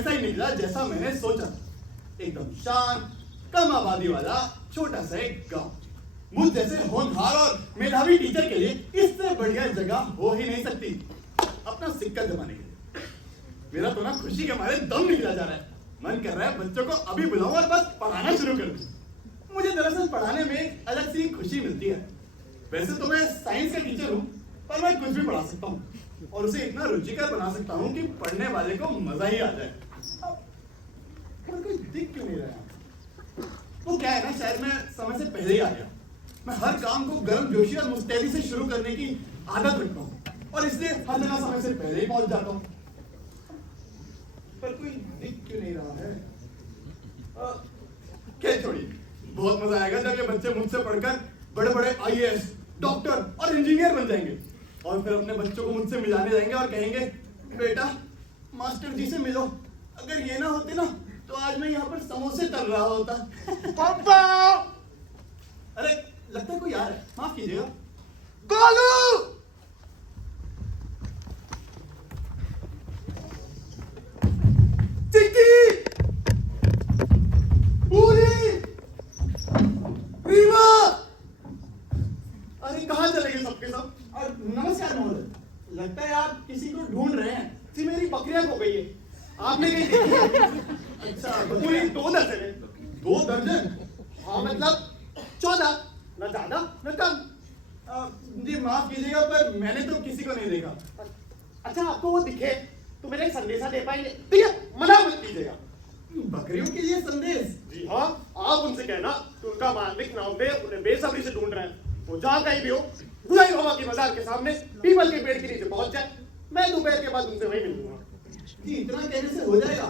वैसा ही निकला जैसा मैंने सोचा था। एकदम शांत, कम आबादी वाला छोटा सा एक गांव। मुझ जैसे होनहार और मेधावी टीचर के लिए इससे बढ़िया जगह हो ही नहीं सकती अपना सिक्का जमाने के लिए। मेरा तो ना खुशी के मारे दम निकला जा रहा है। मन कर रहा है बच्चों को अभी बुलाऊं और बस पढ़ाना शुरू कर दूं। मुझे दरअसल पढ़ाने में एक अलग सी खुशी मिलती है। वैसे तो मैं साइंस का टीचर हूँ, पर मैं कुछ भी पढ़ा सकता हूँ और उसे इतना रुचिकर बना सकता हूँ कि पढ़ने वाले को मजा ही आ जाए। पर कोई दिख क्यों नहीं रहा? वो क्या है ना, शायद मैं समय से पहले ही आ गया। मैं हर काम को गर्मजोशी और मुस्तैदी से शुरू करने की आदत रखता हूँ और इसलिए हर जगह समय से पहले ही पहुंच जाता हूँ। पर कोई दिख क्यों नहीं रहा है? क्या छोड़िए, बहुत मजा आएगा जब ये बच्चे मुझसे पढ़कर बड़े बड़े आईएएस, डॉक्टर और इंजीनियर बन जाएंगे और फिर अपने बच्चों को मुझसे मिलाने जाएंगे और कहेंगे, बेटा मास्टर जी से मिलो। अगर ये ना होते ना तो आज मैं यहाँ पर समोसे तल रहा होता। पापा! अरे लगता है कोई यार है, माफ कीजिएगा। गोलू! चिक्की! पूरी! रीमा! अरे कहाँ चले गए सबके सब? और नमस्कार महोदय, लगता है आप किसी को ढूंढ रहे हैं। जी मेरी बकरियां खो गई है, आपने कहीं देखी है? अच्छा, पूरी 2 दर्जन है। 2 दर्जन? हाँ मतलब 14, न ज्यादा न कम। जी माफ कीजिएगा पर मैंने तो किसी को नहीं देखा। अच्छा आपको वो दिखे तो मेरा एक संदेशा दे पाएंगे? ठीक है, मना मत कीजिएगा। बकरियों के लिए संदेश? जी हाँ, आप उनसे कहना कि उनका मालिक नामदेव उन्हें बेसब्री से ढूंढ रहे हैं। वो जहाँ कहीं भी हो, बुराई हवा की बाजार के सामने पीपल के पेड़ के नीचे पहुंच जाए। मैं दोपहर के बाद उनसे वहीं मिल लूंगा। जी इतना कहने से हो जाएगा?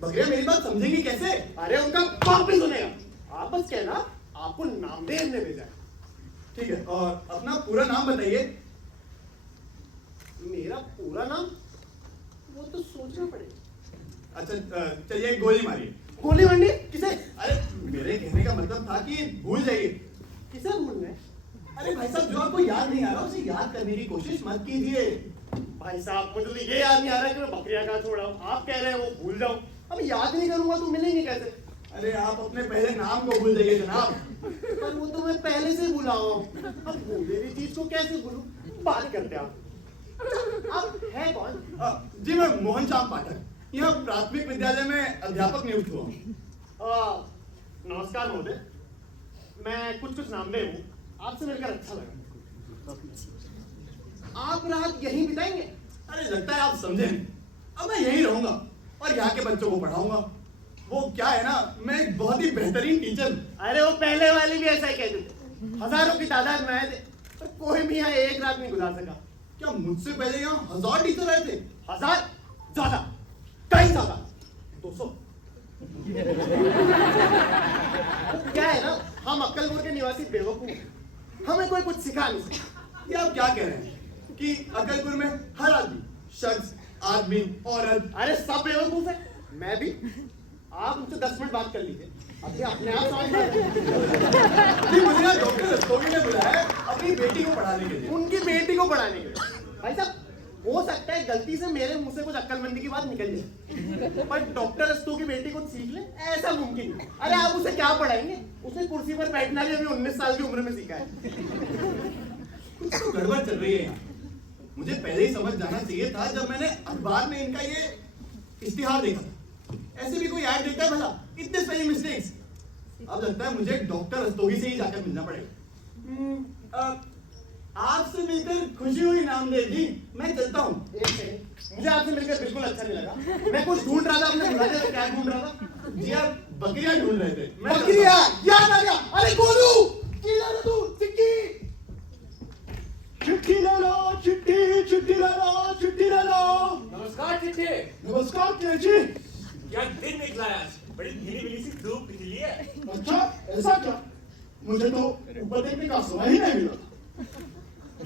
बकरियां मेरी बात समझेंगी कैसे? अरे उनका बाप भी सुनेगा। आप बस कहना आपको नामदेव ने भेजा है। ठीक है, और अपना पूरा नाम बताइए। मेरा पूरा नाम? वो तो सोचना पड़ेगा। अच्छा चलिए गोली मारिए। गोली मारनी? किसे? अरे मेरे कहने का मतलब था कि भूल जाइए। किसे भूलना है? अरे भाई साहब, जो आपको याद नहीं आ रहा उसे याद करने की कोशिश मत कीजिए। भाई साहब मुझे तो ये याद नहीं आ रहा कि मैं बकरियां कहाँ छोड़ा हूँ। आप कह रहे हैं वो भूल जाऊं। अब याद नहीं करूंगा तो मिलेंगे कैसे? अरे आप अपने पहले नाम को भूल जाइए जनाब। पर वो तो मैं पहले से भूला हूँ। अब भूले हुई चीज को कैसे भूलूं? बात करते आप हैं कौन? जी मैं मोहन श्याम पाठक, यहाँ प्राथमिक विद्यालय में अध्यापक नियुक्त हुआ हूँ। नमस्कार महोदय, मैं कुछ नामदेव हूँ। आपसे मिलकर अच्छा लगा। आप रात यहीं बिताएंगे? अरे लगता है आप समझे नहीं। अब मैं यहीं रहूंगा और यहाँ के बच्चों को पढ़ाऊंगा। वो क्या है ना, मैं एक बहुत ही बेहतरीन टीचर हूँ। अरे वो पहले वाले भी ऐसा ही कहते थे। हजारों की तादाद में आए थे पर कोई भी यहाँ एक रात नहीं गुजार सका। क्या मुझसे पहले यहाँ 1000 टीचर आए थे? 1000? ज्यादा, कहीं ज्यादा। 200। क्या है ना, हम अक्कलपुर के निवासी बेवकूफ हैं। हमें कोई कुछ सिखा नहीं सकता। ये आप क्या कह रहे हैं कि अकलपुर में हर आदमी, शख्स, आदमी, औरत, अरे सब बेवकूफ है, मैं भी। आप मुझसे 10 मिनट बात कर लीजिए, अभी अपने आप समझ में। मुझे ना डॉक्टर रस्तोगी ने बुलाया है अपनी बेटी को पढ़ाने के लिए। उनकी बेटी को पढ़ाने के लिए? भाई साहब हो सकता है गलती से मेरे मुंह से कुछ अक्लमंदी की बात निकल जाए, पर डॉक्टर रस्तों की बेटी को सीख ले ऐसा मुमकिन नहीं। अरे आप उसे क्या पढ़ाएंगे? उसने कुर्सी पर बैठना भी अभी 19 साल की उम्र में सीखा है। कुछ तो गड़बड़ चल रही है यहाँ। मुझे पहले ही समझ जाना चाहिए था जब मैंने अखबार में इनका ये इश्तिहार देखा था। ऐसे भी कोई ऐड देता है भला? इतने सही मिस्टेक्स। अब लगता है मुझे डॉक्टर रस्तोगी से ही जाकर मिलना पड़ेगा। आपसे मिलकर खुशी हुई नामदेव जी, मैं चलता हूँ। एक सेकंड, मुझे आपसे मिलकर बिल्कुल अच्छा नहीं लगा। मैं कुछ ढूंढ रहा था, आपने बुला दिया। क्या ढूंढ रहा था? जी आप बकरियां ढूंढ रहे थे। बकरियां? याद आ गया। अरे गोलू, तू चिट्ठी चिट्ठी ले लो, चिट्ठी चिट्ठी ले लो, चिट्ठी ले लो। नमस्कार चिट्ठी। नमस्कार क्या जी? क्या दिन निकला है आज? बड़ी भीनी भीनी सी धूप निकली है। अच्छा ऐसा क्या? मुझे तो ऊपर देखने का समय ही नहीं मिला।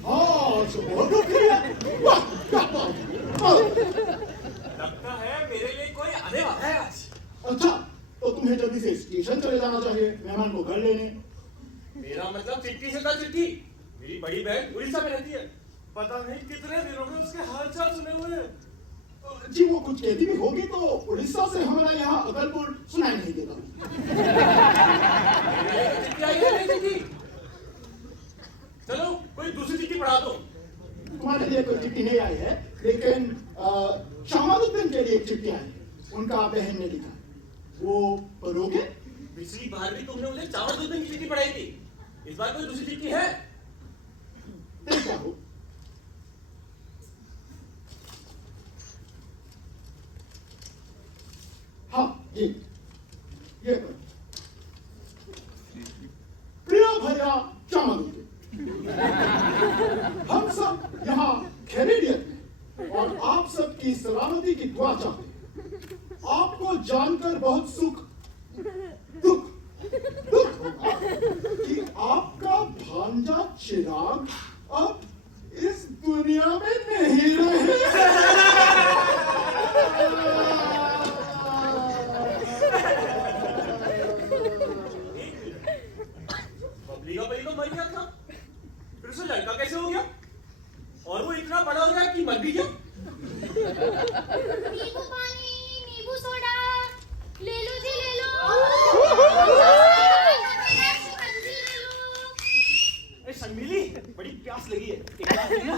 हाँ बहुत शुक्रिया। वाह क्या बात। लगता है मेरे लिए कोई आने वाला है आज। अच्छा तो तुम्हें जल्दी से स्टेशन चले जाना चाहिए मेहमान को घर लेने। मेरा मतलब चिट्ठी से था चिट्ठी। मेरी बड़ी बहन उड़ीसा में रहती है। पता नहीं कितने दिनों में उसके हाल चाल सुने हुए हैं। जी वो कुछ कहती भी होगी तो उड़ीसा से हमारा यहाँ अकलपुर सुनाई नहीं देता। चिट्ठी आई है नहीं चिट्ठी? चलो कोई दूसरी चिट्ठी पढ़ा दो। तुम्हारे लिए कोई चिट्ठी नहीं आई है, लेकिन शमालुद्दीन के लिए एक चिट्ठी आई, उनका बहन ने लिखा, वो पढ़ोगे? पिछली बार भी तुमने मुझे चावल दूध की चिट्ठी पढ़ाई थी, इस बार कोई दूसरी चिट्ठी है? देखा हो। हाँ ये पर। प्रिय भैया चामल, हम सब यहाँ खैरियत में और आप सबकी सलामती की दुआ चाहते हैं। आपको जानकर बहुत दुख होगा कि आपका भांजा चिराग अब इस दुनिया में नहीं रहे। बबली को मर गया था, फिर उसे लड़का कैसे हो गया? और वो इतना बड़ा हो गया कि मर भी गया? नींबू पानी, नींबू सोडा, ले लो जी ले लो। शिकंजी ले लो। अरे शर्मिली, बड़ी प्यास लगी है, एक गिलास देना।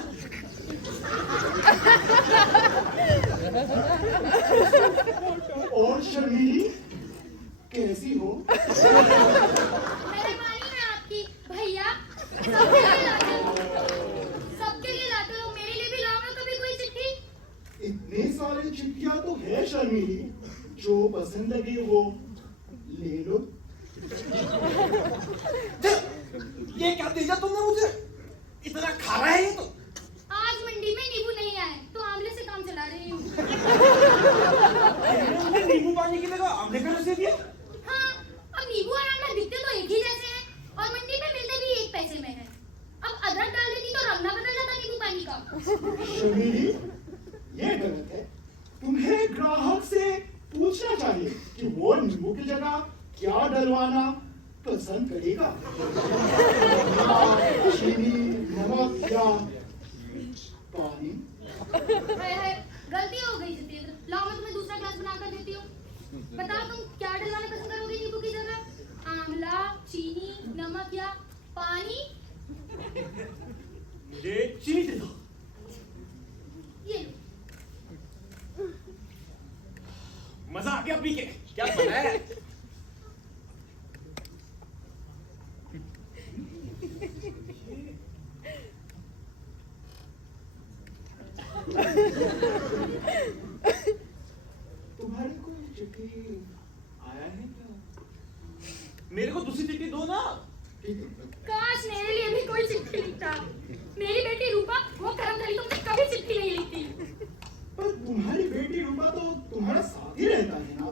और शर्मिली कैसी हो? मेहरबानी है आपकी भैया, सबके लिए लाते हो, मेरे लिए भी लाओ ना कभी कोई चिट्ठी। इतने सारे चिट्ठियां तो है शर्मिली, जो पसंद लगे वो ले लो। ये क्या भेजा तुमने मुझे? इतना खारा है ये तो। आज मंडी में नींबू नहीं आए तो आंवले से काम चला रही हूँ। तुमने नींबू पानी की जगह आमले का रस दे दिया? हाँ, अब नींबू और आंवला दिखते तो एक ही जैसे हैं और मंडी में मिलते भी एक पैसे में हैं। अब अदरक डाल देती तो रंग ना बदल जाता नींबू पानी का। शर्मिली ये गलत है, तुम्हें ग्राहक से पूछना चाहिए कि वो नींबू की जगह क्या डलवाना पसंद करेगा। चीनी, नमक या पानी। हाय हाय, गलती हो गई जितेंद्र, लाओ मैं तुम्हें दूसरा ग्लास बनाकर देती हूँ। बताओ तुम क्या डलवाना पसंद करोगे नींबू की जगह? आंवला, चीनी, नमक या पानी? मुझे चीनी दे दो। ये लो। मजा आ गया पी के। क्या बना है? तुम्हारी कोई चिट्ठी आया है क्या? मेरे को दूसरी चिट्ठी दो ना। ठीक है। काश मेरे लिए भी कोई चिट्ठी लिखता। मेरी बेटी रूपा वो करमचली तुमसे कभी चिट्ठी नहीं लिखती। पर तुम्हारी बेटी रूपा तो तुम्हारा साथ ही रहता है ना?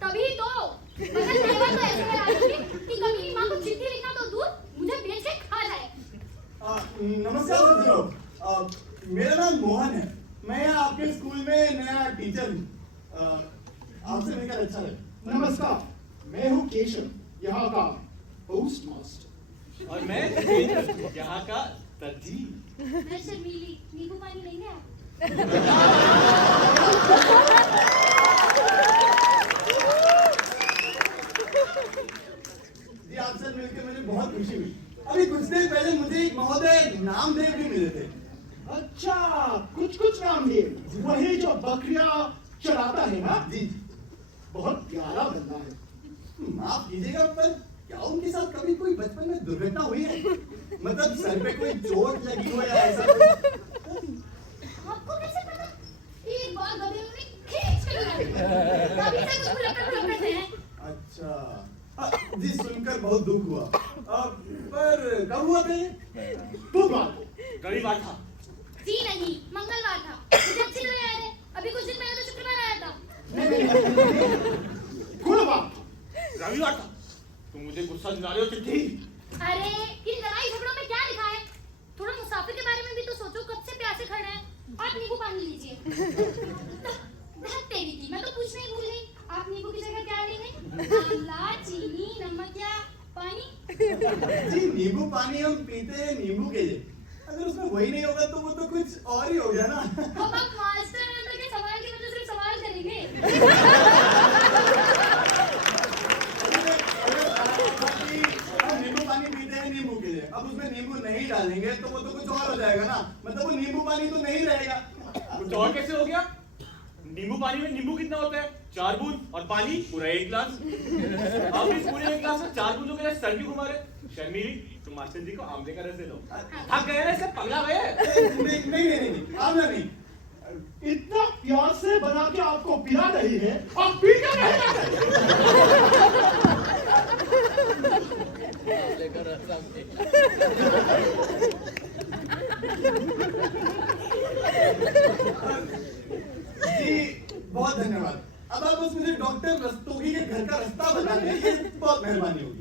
तभी तो मगर तेरा तो ऐसे करा दूंगी कि कभी माँ को चिट्ठी लिखना तो दूर मुझे बेच के खा जाए। नमस्कार सज्जनों, मेरा नाम मोहन है। मैं यहाँ आपके स्कूल में नया टीचर हूँ। आपसे मिलकर अच्छा लगा। नमस्कार, मैं हूँ केशव, यहाँ का पोस्ट मास्टर। और मैं यहाँ का दर्जी। मैं शर्मीली, नींबू पानी लेंगे आप? जी आपसे मिलकर मुझे बहुत खुशी हुई। अभी कुछ देर पहले मुझे एक महोदय नामदेव भी मिले थे। अच्छा, कुछ नाम लिए, वही जो बकरियां चराता है ना? जी बहुत प्यारा बंदा है। माफ कीजिएगा, पर क्या उनके साथ कभी कोई बचपन में दुर्घटना हुई है? मतलब सर पे कोई चोट लगी हो या ऐसा कुछ? आपको कैसे पता? एक बार गधे ने खींच के लगा दिया। तभी से कुछ बुलाते हैं। अच्छा जी, सुनकर बहुत दुख हुआ। पर कब हुआ था ये? बुधवार को। रविवार था। जी नहीं, मंगलवार था। मुझे अच्छी तरह याद है। अभी कुछ दिन पहले तो शुक्रवार आया था। गुरुवार। रविवार था। तुम मुझे गुस्सा दिला रहे हो चिट्ठी? अरे इन लड़ाई झगड़ों में क्या लिखा है? थोड़ा मुसाफिर के बारे में भी तो सोचो, कब से प्यासे खड़े हैं। आप नींबू पानी लीजिए। तेरी थी, मैं तो पूछना ही भूल गई। आप नींबू की जगह क्या लेंगे? आंवला, चीनी, नमक या पानी? जी नींबू पानी हम पीते हैं नींबू के लिए। अगर उसमें वही नहीं होगा तो वो तो कुछ और ही हो गया ना। अब आप मास्टर के सवाल के नींबू पानी पीते हैं नींबू के लिए, अब उसमें नींबू नहीं डालेंगे तो वो तो कुछ और हो जाएगा ना, मतलब वो नींबू पानी तो नहीं रहेगा। कुछ और कैसे हो गया? नींबू पानी में नींबू कितना होता है? 4 बूंद, और पानी पूरा 1 गिलास। आप इस पूरे 1 गिलास में 4 बूंदों के लिए सर क्यों घुमा रहे? शर्मीली, तुम मास्टर जी को आमले का रस दे दो। थक गए ना, सब पगला गए। नहीं, आमला नहीं। इतना प्यार से बना के आपको पिला रही है, आप पी के नहीं रहे। जी बहुत धन्यवाद। अब आप बस मुझे डॉक्टर रस्तोगी के घर का रास्ता बता दें, ये बहुत मेहरबानी होगी।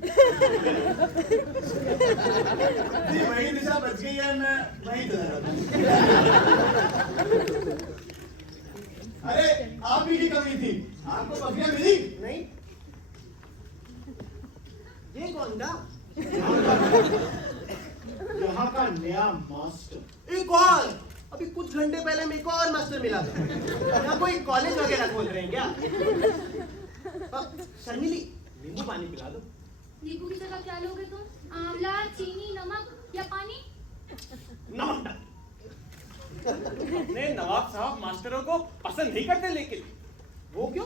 जी वही दिशा बच गई है, मैं वहीं चला जाता हूँ। अरे आप ही की कमी थी, आपको बकरियां मिली? नहीं, ये कौन था? यहाँ का नया मास्टर। एक और, अभी कुछ घंटे पहले मेरे को और मास्टर मिला था। यहाँ कोई कॉलेज वगैरह खोल रहे हैं क्या? शर्मिली, नींबू पानी पिला दो। नींबू की जगह क्या लोगे तुम? आंवला, चीनी, नमक या पानी? नमक डाल। अपने नवाब साहब मास्टरों को पसंद नहीं करते, लेकिन वो क्यों?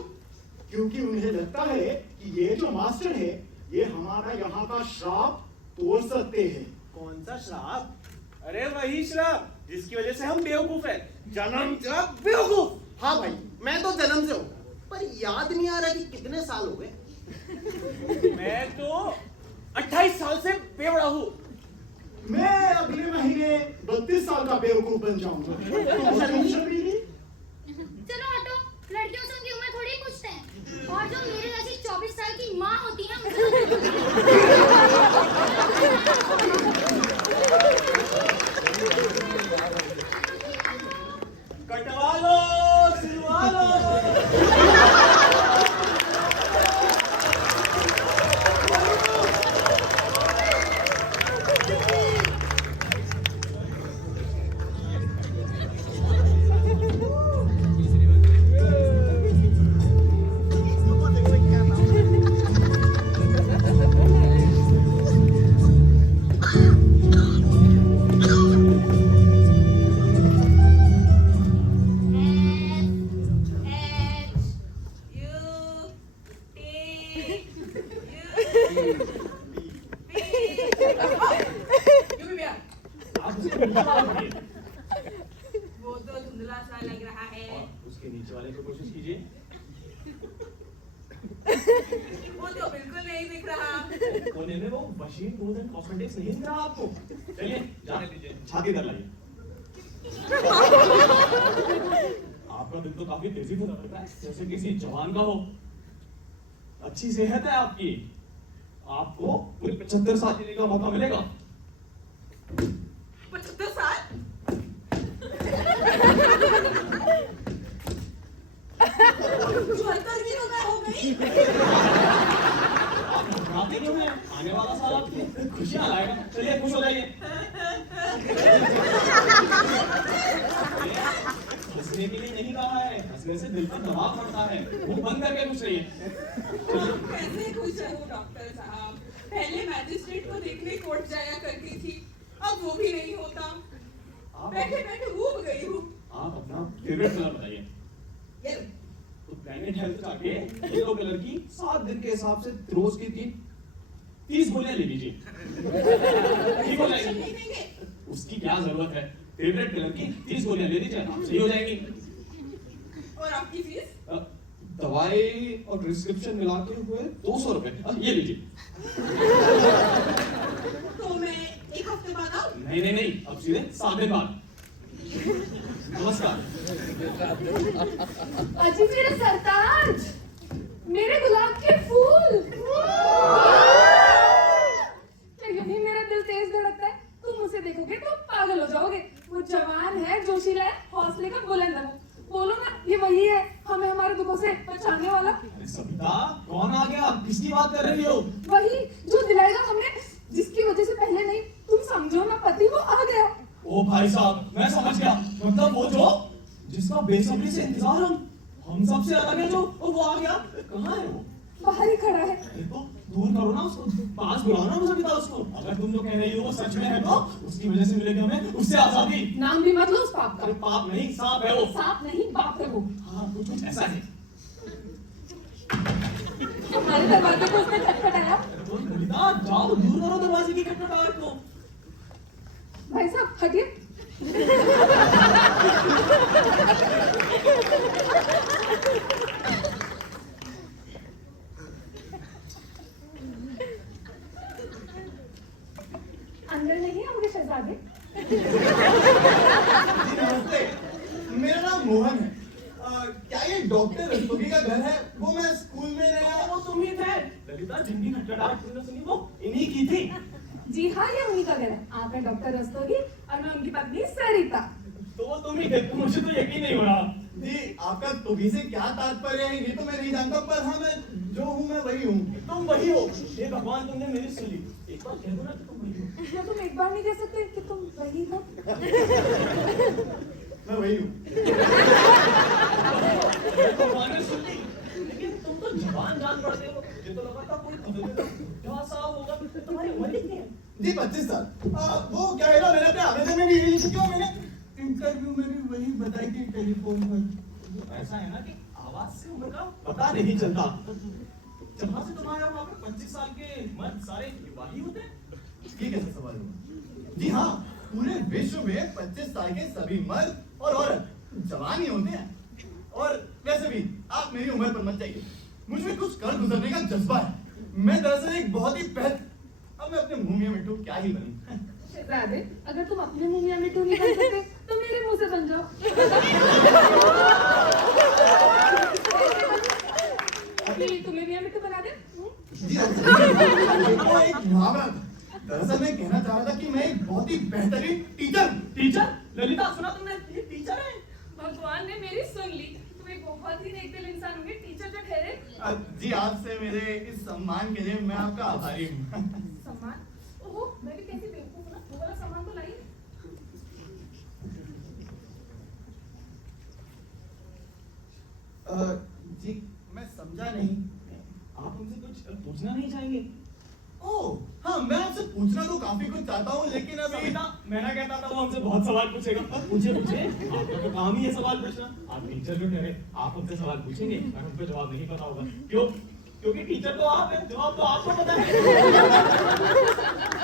क्योंकि उन्हें लगता है कि ये जो मास्टर है, ये हमारा यहाँ का श्राप तोड़ सकते हैं। कौन सा श्राप? अरे वही श्राप जिसकी वजह से हम बेवकूफ हैं। जन्म जब बेवकूफ। हाँ भाई, मैं तो जन्म से हूँ, पर याद नहीं आ रहा कि कितने साल हो गए। मैं तो 28 साल से बेवड़ा हूँ। मैं अगले महीने 32 साल का बेवकूफ बन जाऊंगा। शर्मिली, चलो हटो, लड़कियों से उनकी उम्र थोड़ी पूछते हैं। और जो मेरे जैसी 24 साल की माँ होती है मुझे कटवा लो, सिलवा लो। वो तो धुंधला सा लग रहा है। उसके नीचे वाले को कोशिश कीजिए। वो तो बिल्कुल नहीं दिख रहा। कोने में वो मशीन गोल्डन कॉस्मेटिक्स नहीं दिख रहा आपको? चलिए जाने दीजिए, छाती कर लाइए। आपका दिल तो काफी तेजी से धड़कता है, जैसे किसी जवान का हो। अच्छी सेहत है आपकी, आपको पूरे 75 साल जीने का मौका मिलेगा। 75 साल? चौहत्तर की उम्र हो गई। आप घबराते क्यों हैं? आने वाला साल आपको खुशियां लाएगा। चलिए खुश हो जाइए। हंसने के लिए नहीं कहा है, हंसने से दिल पर दबाव पड़ता है। मुंह बंद करके खुश रहिए। कैसे खुश रहूं डॉक्टर साहब? पहले मैजिस्ट्रेट को देखने कोर्ट जाया करती थी, अब वो भी नहीं होता। बैठे बैठे ऊब गई हूँ। आप अपना फेवरेट कलर बताइए। येलो। तो प्लैनेट हेल्थ जाके येलो कलर की 7 दिन के हिसाब से रोज की 30 गोलियां ले लीजिए। ठीक हो जाएगी। नहीं देंगे। उसकी क्या जरूरत है? फेवरेट कलर की 30 गोलियां ले लीजिए, आप सही हो जाएंगी। और आपकी फीस? दवाई और प्रिस्क्रिप्शन मिला के हुए 200 रुपए। ये लीजिए। तो मैं एक हफ्ते बाद आऊं? नहीं, अब सीधे 7 दिन बाद। नमस्कार। अजी मेरे सरताज, मेरे गुलाब के फूल। क्या यही मेरा दिल तेज धड़कता है? तुम उसे देखोगे तो पागल हो जाओगे। वो जवान है, जोशीला है, हौसले का बुलंद है। बोलो ना, ये वही है हमें हमारे दुखों से बचाने वाला। अरे सविता, कौन आ गया? किसकी बात कर रही हो? वही जो दिलाएगा हमने, जिसकी वजह से पहले नहीं, तुम समझो ना पति, वो आ गया। ओ भाई साहब, मैं समझ गया। मतलब वो जो जिसका बेसब्री से इंतजार हम हम सबसे अलग है जो वो आ गया। कहाँ है वो? बाहर ही खड़ा है। तो दूर करो ना उसको, पास बुलाओ ना मुझे पिता उसको। अगर तुम जो कह रही हो वो सच में है तो उसकी वजह से मिलेगी हमें उससे आजादी। नाम भी मत लो उस पाप अरे का। पाप नहीं, सांप है वो। सांप नहीं, बाप है वो। हाँ कुछ ऐसा है। हमारे दरवाजे को उसने खटखटाया। तो ललिता जाओ, दूर करो दरवाजे की खटखटाहट को। भाई साहब हटिए। अंदर नहीं है हमारे शहजादे? नमस्ते, मेरा नाम मोहन है। क्या ये डॉक्टर रस्तोगी का घर है? वो मैं स्कूल में रहा। वो तुम ही थे ललिता, जिनकी खटखटाहट तुमने सुनी वो इन्हीं की थी। जी हाँ, ये उन्हीं का घर है। आप है डॉक्टर रस्तोगी और मैं उनकी पत्नी सरिता। तो वो तुम ही थे, मुझे तो यकीन नहीं हो रहा। जी, आपका तुगी से क्या तात्पर्य है ये तो मैं नहीं जानता, पर हाँ मैं जो हूँ मैं वही हूँ। तुम वही हो। हे भगवान, तुमने मेरी सुन ली। एक बार कह दो ना कि तुम वही हो। क्या तुम एक बार नहीं कह सकते कि तुम वही हो? मैं वही हूँ। भगवान ने सुन ली, लेकिन तुम तो जवान जान पड़ते हो। मुझे तो लगा था कोई बुढ़ा सा होगा। तुम्हारी उम्र कितनी है? जी 25 साल। वो क्या है ना, मैंने अपने आवेदन में भी यही लिखा क्यों, मैंने इंटरव्यू में भी वही बताई थी टेलीफोन पर। ऐसा है ना कि आवाज से उम्र का पता नहीं चलता। जहाँ से तुम आए हो वहाँ पे 25 साल के मर्द सारे युवा ही होते हैं। ये कैसा सवाल हुआ? जी हाँ, पूरे विश्व में 25 साल के सभी मर्द और औरत जवान ही होते हैं। और वैसे भी आप मेरी उम्र पर मत जाइए, मुझ में कुछ कर गुजरने का जज्बा है। मैं दरअसल एक बहुत ही अब मैं अपने मुंह में मिट्टू क्या ही बनूं। शहजादे, अगर तुम अपने मुंह में मिट्टू नहीं बन सकते तो मेरे मुंह से बन जाओ। अभी तुम्हें भी मिट्टू बना दे? जी वो एक मुहावरा था। दरअसल मैं कहना चाह रहा था कि मैं एक बहुत ही बेहतरीन टीचर? ललिता सुना तुमने, ये टीचर है। भगवान ने मेरी सुन ली। तुम एक बहुत ही नेक दिल इंसान होंगे, टीचर जो ठहरे। जी आपसे मेरे इस सम्मान के लिए मैं आपका आभारी हूँ। सम्मान? ओहो, मैं भी कैसी बेवकूफ हूँ ना, वो वाला सम्मान तो लाई। जी मैं समझा नहीं। आप हमसे कुछ पूछना नहीं चाहेंगे? ओह हाँ, मैं आपसे पूछना तो काफी कुछ चाहता हूँ, लेकिन अभी सविता, मैं ना कहता था वो हमसे बहुत सवाल पूछेगा। पूछे पूछे, आपका तो काम ही है सवाल पूछना। आप टीचर जो ठहरे, आप हमसे सवाल पूछेंगे और हमको जवाब नहीं पता होगा। क्यों? क्योंकि टीचर तो आप हैं, जवाब तो आपको पता है।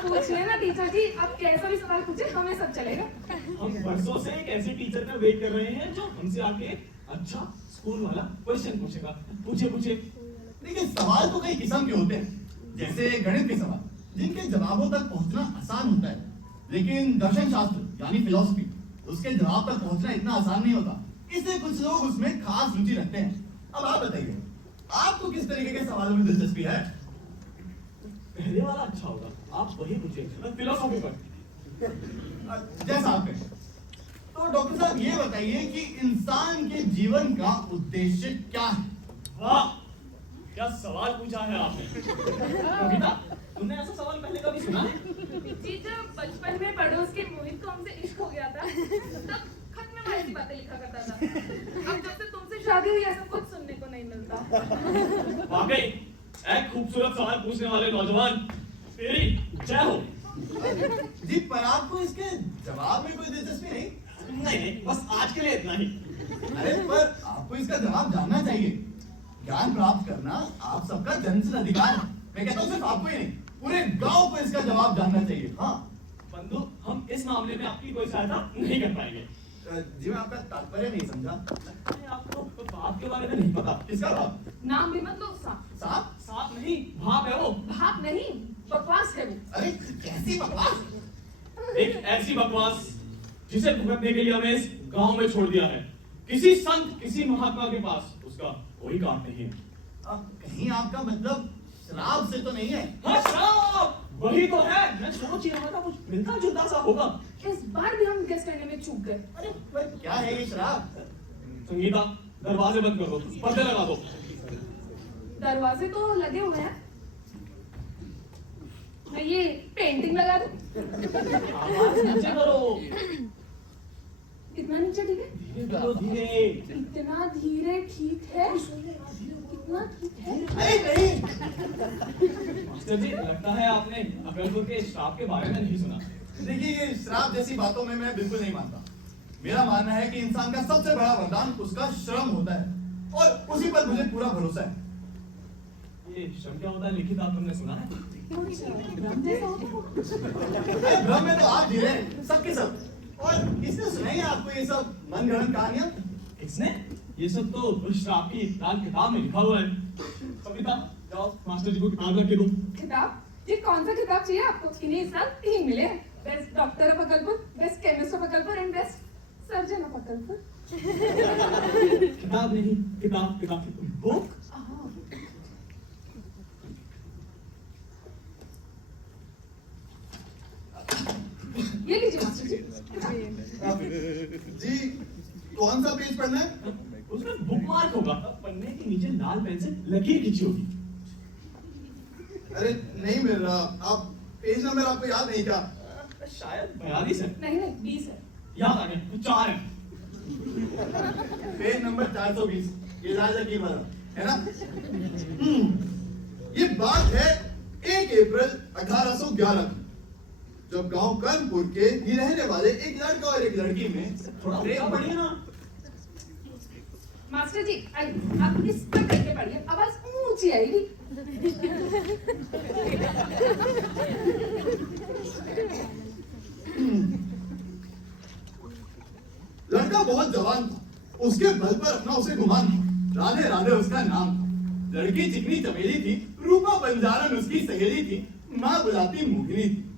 पूछिए ना टीचर जी, आप कैसा भी सवाल पूछे, हमें सब चलेगा। हम बरसों से एक ऐसे टीचर का वेट कर रहे हैं जो हमसे आके अच्छा स्कूल वाला क्वेश्चन पूछेगा। पूछे पूछे। देखिए, सवाल तो कई किस्म के होते हैं, जैसे गणित के सवाल जिनके जवाबों तक पहुंचना आसान होता है, लेकिन दर्शन शास्त्र यानी फिलॉसफी उसके जवाब तक पहुंचना इतना आसान नहीं होता। इसलिए कुछ लोग उसमें खास रुचि रखते हैं। अब आप बताइए, आपको किस तरीके के सवालों में दिलचस्पी है? पहले वाला अच्छा होगा, आप वही पूछिए, फिलोसॉफी पर। जैसा आप कहें। तो डॉक्टर साहब ये बताइए कि इंसान के जीवन का उद्देश्य क्या है? वाह, क्या सवाल पूछा है आपने। कविता, तुमने ऐसा सवाल पहले कभी सुना है? जी, जब बचपन में पड़ोस के मोहित को हमसे इश्क हो गया था, तब खत में मैं ऐसी बातें लिखा करता था। अब जब से तुमसे शादी हुई, ऐसा कुछ सुनने को नहीं मिलता। वाकई एक खूबसूरत सवाल पूछने वाले नौजवान, तेरी जय हो। जी, पर आपको इसके जवाब में कोई दिलचस्पी नहीं? नहीं, बस आज के लिए इतना ही। अरे पर आपको इसका जवाब जानना चाहिए। ज्ञान प्राप्त करना आप सबका जन्मसिद्ध अधिकार है। मैं कहता हूँ सिर्फ आपको ही नहीं, पूरे गांव को इसका जवाब जानना चाहिए। हाँ बंधु, हम इस मामले में आपकी कोई सहायता नहीं कर पाएंगे। जी, मैं आपका तात्पर्य नहीं समझा। आपको बाप के बारे में नहीं पता। किसका बाप? नाम भी मत लो उसका। साहब? साथ नहीं, भाप है वो। भाप नहीं, बकवास है वो। अरे कैसी बकवास? एक ऐसी बकवास जिसे भुगतने के लिए हमें इस गांव में छोड़ दिया है। किसी संत, किसी महात्मा के पास उसका कोई काम नहीं है। कहीं आपका मतलब शराब से तो नहीं है? हाँ, शराब वही तो है। मैं सोच ही रहा था कुछ मिलता जुलता सा होगा। इस बार भी हम गेस करने में चूक गए। अरे पर क्या है ये शराब? संगीता, दरवाजे बंद कर दो, पर्दे लगा दो। दरवाजे तो लगे हुए हैं। मैं ये पेंटिंग लगा दूं? आवाज नीचे करो। इतना नीचे ठीक है? धीरे धीरे। इतना धीरे ठीक है? कितना ठीक है? अरे नहीं, मास्टर जी, लगता है आपने अकलपुर के श्राप के बारे में नहीं सुना। देखिए ये श्राप जैसी बातों में मैं बिल्कुल नहीं मानता। मेरा मानना है कि इंसान का सबसे बड़ा वरदान उसका श्रम होता है और उसी पर मुझे पूरा भरोसा है। ये श्रम क्या होता है लिखित आप तुमने सुना है? अरे भ्रम में तो आप जी रहे हैं, सबके सब। और किसने सुनाई है आपको ये सब मनगढ़ंत कहानियां? किसने? ये सब तो श्राप की लाल किताब में लिखा हुआ है। कविता, जाओ मास्टर जी को किताब रख के दो। किताब? ये कौन सा किताब चाहिए आपको? इन्हें इस साल 3 मिले हैं। Best doctor of Akalpur, best chemist of Akalpur and best surgeon of Akalpur. किताब नहीं, किताब, किताब, बुक। ये लीजिए मास्टर जी। जी कौन सा पेज पढ़ना है? उसमें बुकमार्क होगा, पन्ने के नीचे लाल पेन से लकीर खींची होगी। अरे नहीं मिल रहा। आप पेज नंबर आपको याद नहीं क्या? शायद 42 है। नहीं नहीं 20 है। याद आ गया, तो 4 है। पेज नंबर 420, ये लाल लकीर वाला है ना? ये बात है 1 अप्रैल 1811 की, जब गांव कर्णपुर के ही रहने वाले एक लड़का और एक लड़की में थोड़ा ऊंचा पढ़िए ना। मास्टर जी आइए, आप इस पर करके पढ़िए, आवाज ऊंची आएगी। लड़का बहुत जवान था, उसके बल पर अपना उसे गुमान था। राधे राधे उसका नाम था। लड़की चिकनी चमेली थी, रूपा बंजारन उसकी सहेली थी, माँ बुलाती मोहिनी थी।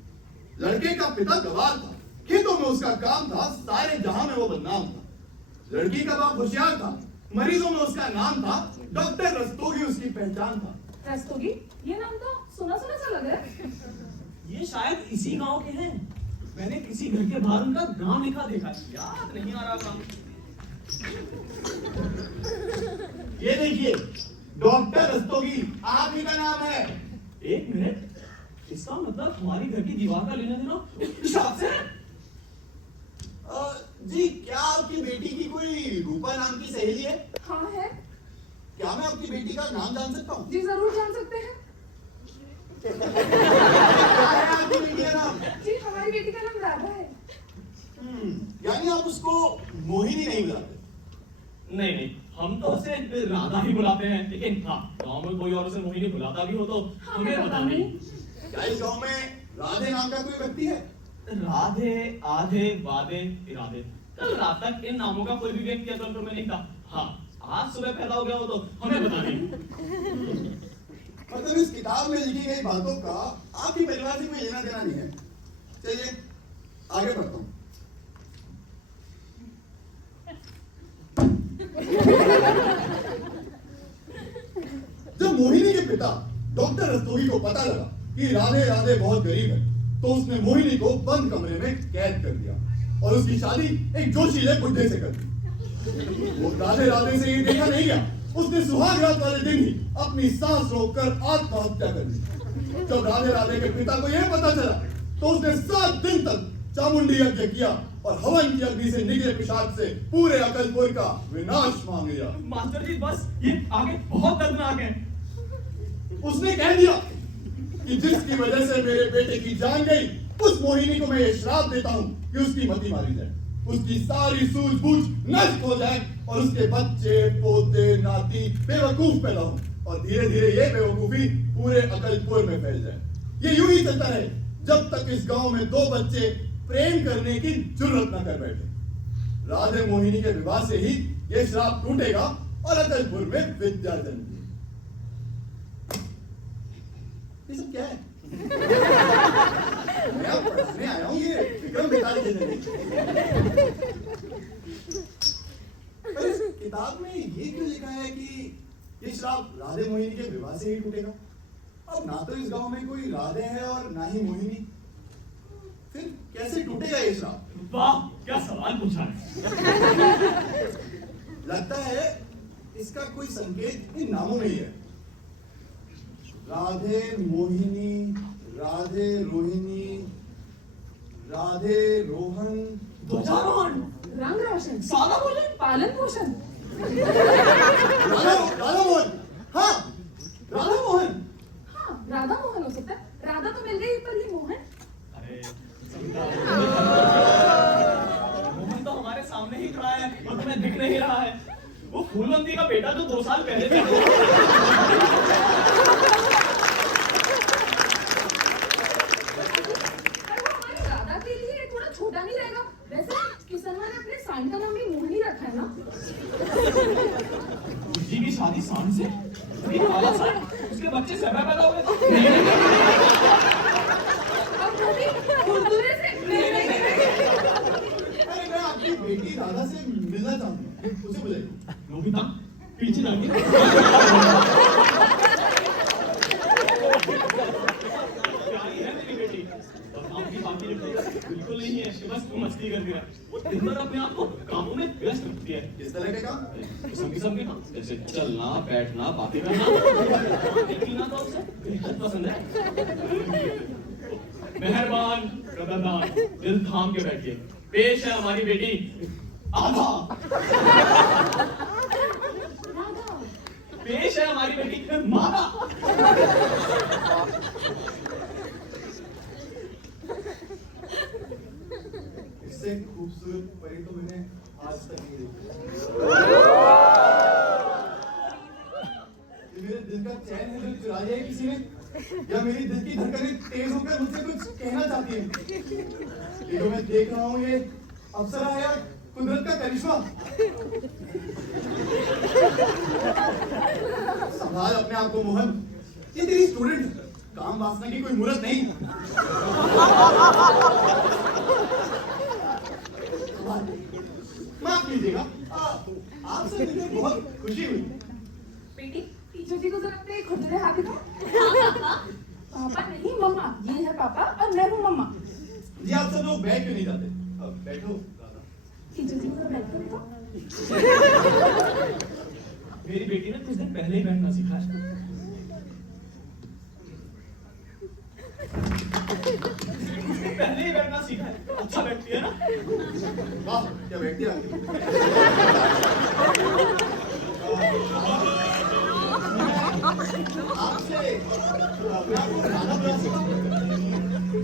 लड़के का पिता गवार था, खेतों में उसका काम था, सारे जहां में वो बदनाम था। लड़की का बाप होशियार था, मरीजों में उसका नाम था, डॉक्टर रस्तोगी उसकी पहचान था। रस्तोगी? ये नाम तो सुना सुना सा लग रहा है। ये शायद इसी गांव के हैं। मैंने किसी घर के बाहर उनका नाम लिखा देखा, याद नहीं आ रहा था। ये देखिए, डॉक्टर रस्तोगी आप ही का नाम है। 1 मिनट, इसका मतलब हमारी घर की दीवार का लेना देना श्राप से है? जी क्या आपकी बेटी की कोई रूपा नाम की सहेली है? हाँ है। क्या मैं आपकी बेटी का नाम जान सकता हूँ? जी जरूर जान सकते हैं। क्या है आपकी बेटी का नाम? जी हमारी बेटी का नाम राधा है। यानी आप उसको मोहिनी नहीं बुलाते? नहीं नहीं, हम तो उसे राधा ही बुलाते हैं, लेकिन हाँ गांव में कोई और उसे मोहिनी बुलाता भी हो तो हमें पता नहीं। क्या इस गांव में राधे नाम का कोई व्यक्ति है? राधे, आधे, वादे, इरादे, कल रात तक इन नामों का कोई भी व्यक्ति अकलपुर में नहीं था। हाँ आज सुबह पैदा हो गया हो तो हमें पता नहीं। मतलब इस किताब में लिखी गई बातों का आपके परिवार से कोई लेना देना नहीं है। चलिए आगे बढ़ता हूँ। जब मोहिनी के पिता डॉक्टर रस्तोगी को पता लगा कि राधे राधे बहुत गरीब है, तो उसने मोहिनी को बंद कमरे में कैद कर दिया और उसकी शादी एक जोशीले बुड्ढे से कर दी। वो राधे राधे से ये देखा नहीं गया, उसने सुहाग रात वाले दिन ही अपनी सांस रोककर आत्महत्या कर दी। जब राधे राधे के पिता को यह पता चला तो उसने 7 दिन तक चामुंडी यज्ञ किया और हवन की अग्नि से निकले पिशाच से पूरे अकलपुर का विनाश मांग लिया। मास्टर जी बस, ये आगे बहुत दर्दनाक है। उसने कह दिया कि जिसकी वजह से मेरे बेटे की जान गई, उस मोहिनी को मैं ये श्राप देता हूँ कि उसकी मति मारी जाए, उसकी सारी सूझबूझ नष्ट हो जाए और उसके बच्चे पोते नाती बेवकूफ पैदा हो और धीरे धीरे ये बेवकूफी पूरे अकलपुर में फैल जाए। ये यूं ही चलता रहे जब तक इस गांव में 2 बच्चे प्रेम करने की जुर्रत न कर बैठे। राधे मोहिनी के विवाह से ही ये श्राप टूटेगा और अकलपुर में विद्या जन्मेगी। ये सब क्या है? मैं अब पढ़ाने आया हूँ, ये विक्रम बेताल के लिए। पर इस किताब में ये क्यों लिखा है कि ये श्राप राधे मोहिनी के विवाह से ही टूटेगा? अब ना तो इस गांव में कोई राधे है और ना ही मोहिनी, फिर कैसे टूटेगा ये श्राप? वाह क्या सवाल पूछा है। लगता है इसका कोई संकेत इन नामों में ही है। राधे मोहिनी, राधे रोहिणी, राधे रोहन, ध्वजारोहण। रंग रोशन, सादा भोजन, पालन पोषण। राधा मोहन, हाँ राधा मोहन। हाँ, राधा मोहन हो सकता है। राधा तो मिल गई, पर ये मोहन। अरे मोहन तो हमारे सामने ही खड़ा है और तुम्हें दिख नहीं रहा है। वो फूलवंती का बेटा जो 2 साल पहले था। पर वो हमारी राधा के लिए थोड़ा छोटा नहीं रहेगा? वैसे किसनवा ने अपने साइन का नाम भी मोहन ही रखा है ना? जी की शादी सांड से? ये काला सांड, उसके बच्चे समय पैदा हुए थे। और वो भी खुरदुरे से। अरे मैं आपकी बेटी राधा से मिलना चाहूंगा, उसे बुलाइए। नोबिता पीछे जाके क्या ही है मेरी बेटी, और आपकी बाकी बेटी बिल्कुल नहीं है, बस वो मस्ती करती है। वो दिन भर अपने आप को कामों में व्यस्त रखती है। किस तरह के काम? किस्म के काम, जैसे चलना, बैठना, बातें करना। देखना तो उसे बेहद पसंद है। मेहरबान कदरदान, दिल थाम के बैठिए। पेश है हमारी बेटी आधा। राधा। पेश है हमारी बेटी मादा। इससे खूबसूरत परी तो मैंने आज तक नहीं देखी। ये मेरे दिल का चैन है जो चुरा लिया है किसी ने, या मेरी दिल की धड़कनें तेज होकर मुझसे कुछ कहना चाहती है। ये जो मैं देख रहा हूँ, ये अप्सरा है या कुदरत का करिश्मा? संभाल अपने आप को मोहन, ये तेरी स्टूडेंट है, काम वासना की कोई मूर्त नहीं। माफ कीजिएगा, आपसे मिलकर बहुत खुशी हुई। बेटी, टीचर जी को जरा अपने खुरदुरे हाथ दिखाओ। पापा नहीं, मम्मा। ये है पापा और मैं हूँ मम्मा। जी आप सब लोग बैठ क्यों नहीं जाते? अब बैठो राधा। टीचर जी को जरा बैठ कर दिखाओ। मेरी बेटी ने कुछ दिन पहले ही बैठना सीखा है। पहले ही बैठना सीखा है, अच्छा बैठती है ना? वाह क्या बैठती है आपकी। आपसे मैं आपको राधा बुला सकता हूँ?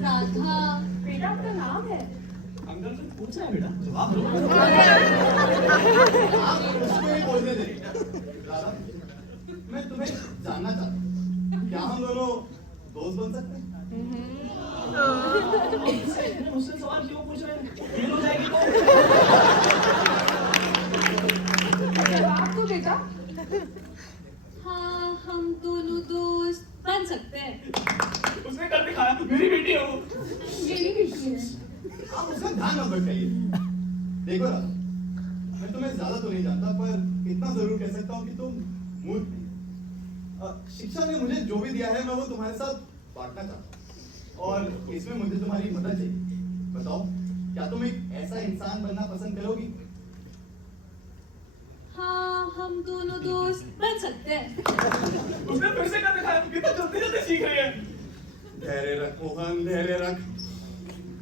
राधा। बेटा, आपका नाम है? अंकल से पूछ रहा है बेटा, जवाब दो। आप उसको ही बोलने दें। राधा, मैं तुम्हें जानना चाहता हूँ, क्या हम दोनों दोस्त बन सकते हैं? मुझसे सवाल क्यों पूछ रहे हैं? फेल हो जाएगी तो। जवाब दो बेटा। हाँ, हम दोनों दोस्त बन सकते हैं। उसने कर दिखाया, मेरी बेटी है वो। मेरी बेटी है। आप उसका ध्यान मत भटकाइए। देखो राधा, मैं तुम्हें ज्यादा तो नहीं जानता, पर इतना जरूर कह सकता हूँ कि तुम मूर्ख नहीं। शिक्षा ने मुझे जो भी दिया है, मैं वो तुम्हारे साथ बांटना चाहता हूँ, और इसमें मुझे तुम्हारी मदद चाहिए। बताओ, क्या तुम एक ऐसा इंसान बनना पसंद करोगी? हाँ, हम दोनों दोस्त बन सकते हैं। उसने फिर से कर दिखाया, कितना जल्दी जल्दी सीख रही है। धैर्य रख मोहन, धैर्य रख,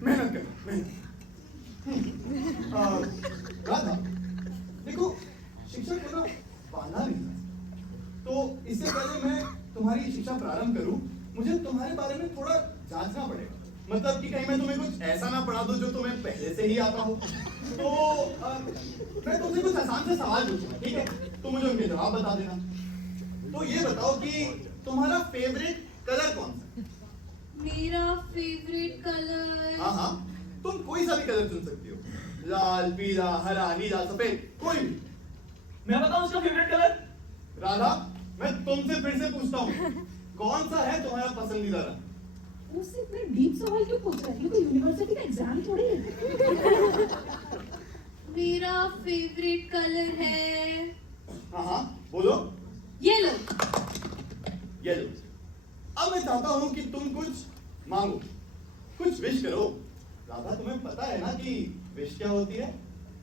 मेहनत कर, मेहनत। राधा, देखो शिक्षा को ना बांधा नहीं था, तो इससे पहले मैं तुम्हारी शिक्षा प्रारंभ करूं, मुझे तुम्हारे बारे में थोड़ा जांचना पड़ेगा। मतलब कि कहीं मैं तुम्हें कुछ ऐसा ना पढ़ा दूं जो तुम्हें पहले से ही आता हो। तो मैं तुमसे कुछ आसान से सवाल पूछूंगा, ठीक है? तुम मुझे उनके जवाब बता देना। तो ये बताओ कि तुम्हारा फेवरेट कलर कौन सा? मेरा फेवरेट कलर। हाँ हाँ, तुम कोई सा भी कलर चुन सकती हो, लाल, पीला, हरा, नीला, सफेद, कोई भी। मैं बताऊं उसका फेवरेट कलर? राधा, मैं तुमसे फिर से पूछता हूँ, कौन सा है तुम्हारा पसंदीदा रंग? उससे इतने डीप सवाल क्यों पूछ रहे हैं? ये कोई यूनिवर्सिटी का एग्जाम थोड़ी है। मेरा फेवरेट कलर है हाँ हाँ, बोलो। येलो। येलो। अब मैं चाहता हूँ कि तुम कुछ मांगो, कुछ विश करो। राधा, तुम्हें पता है ना कि विश क्या होती है?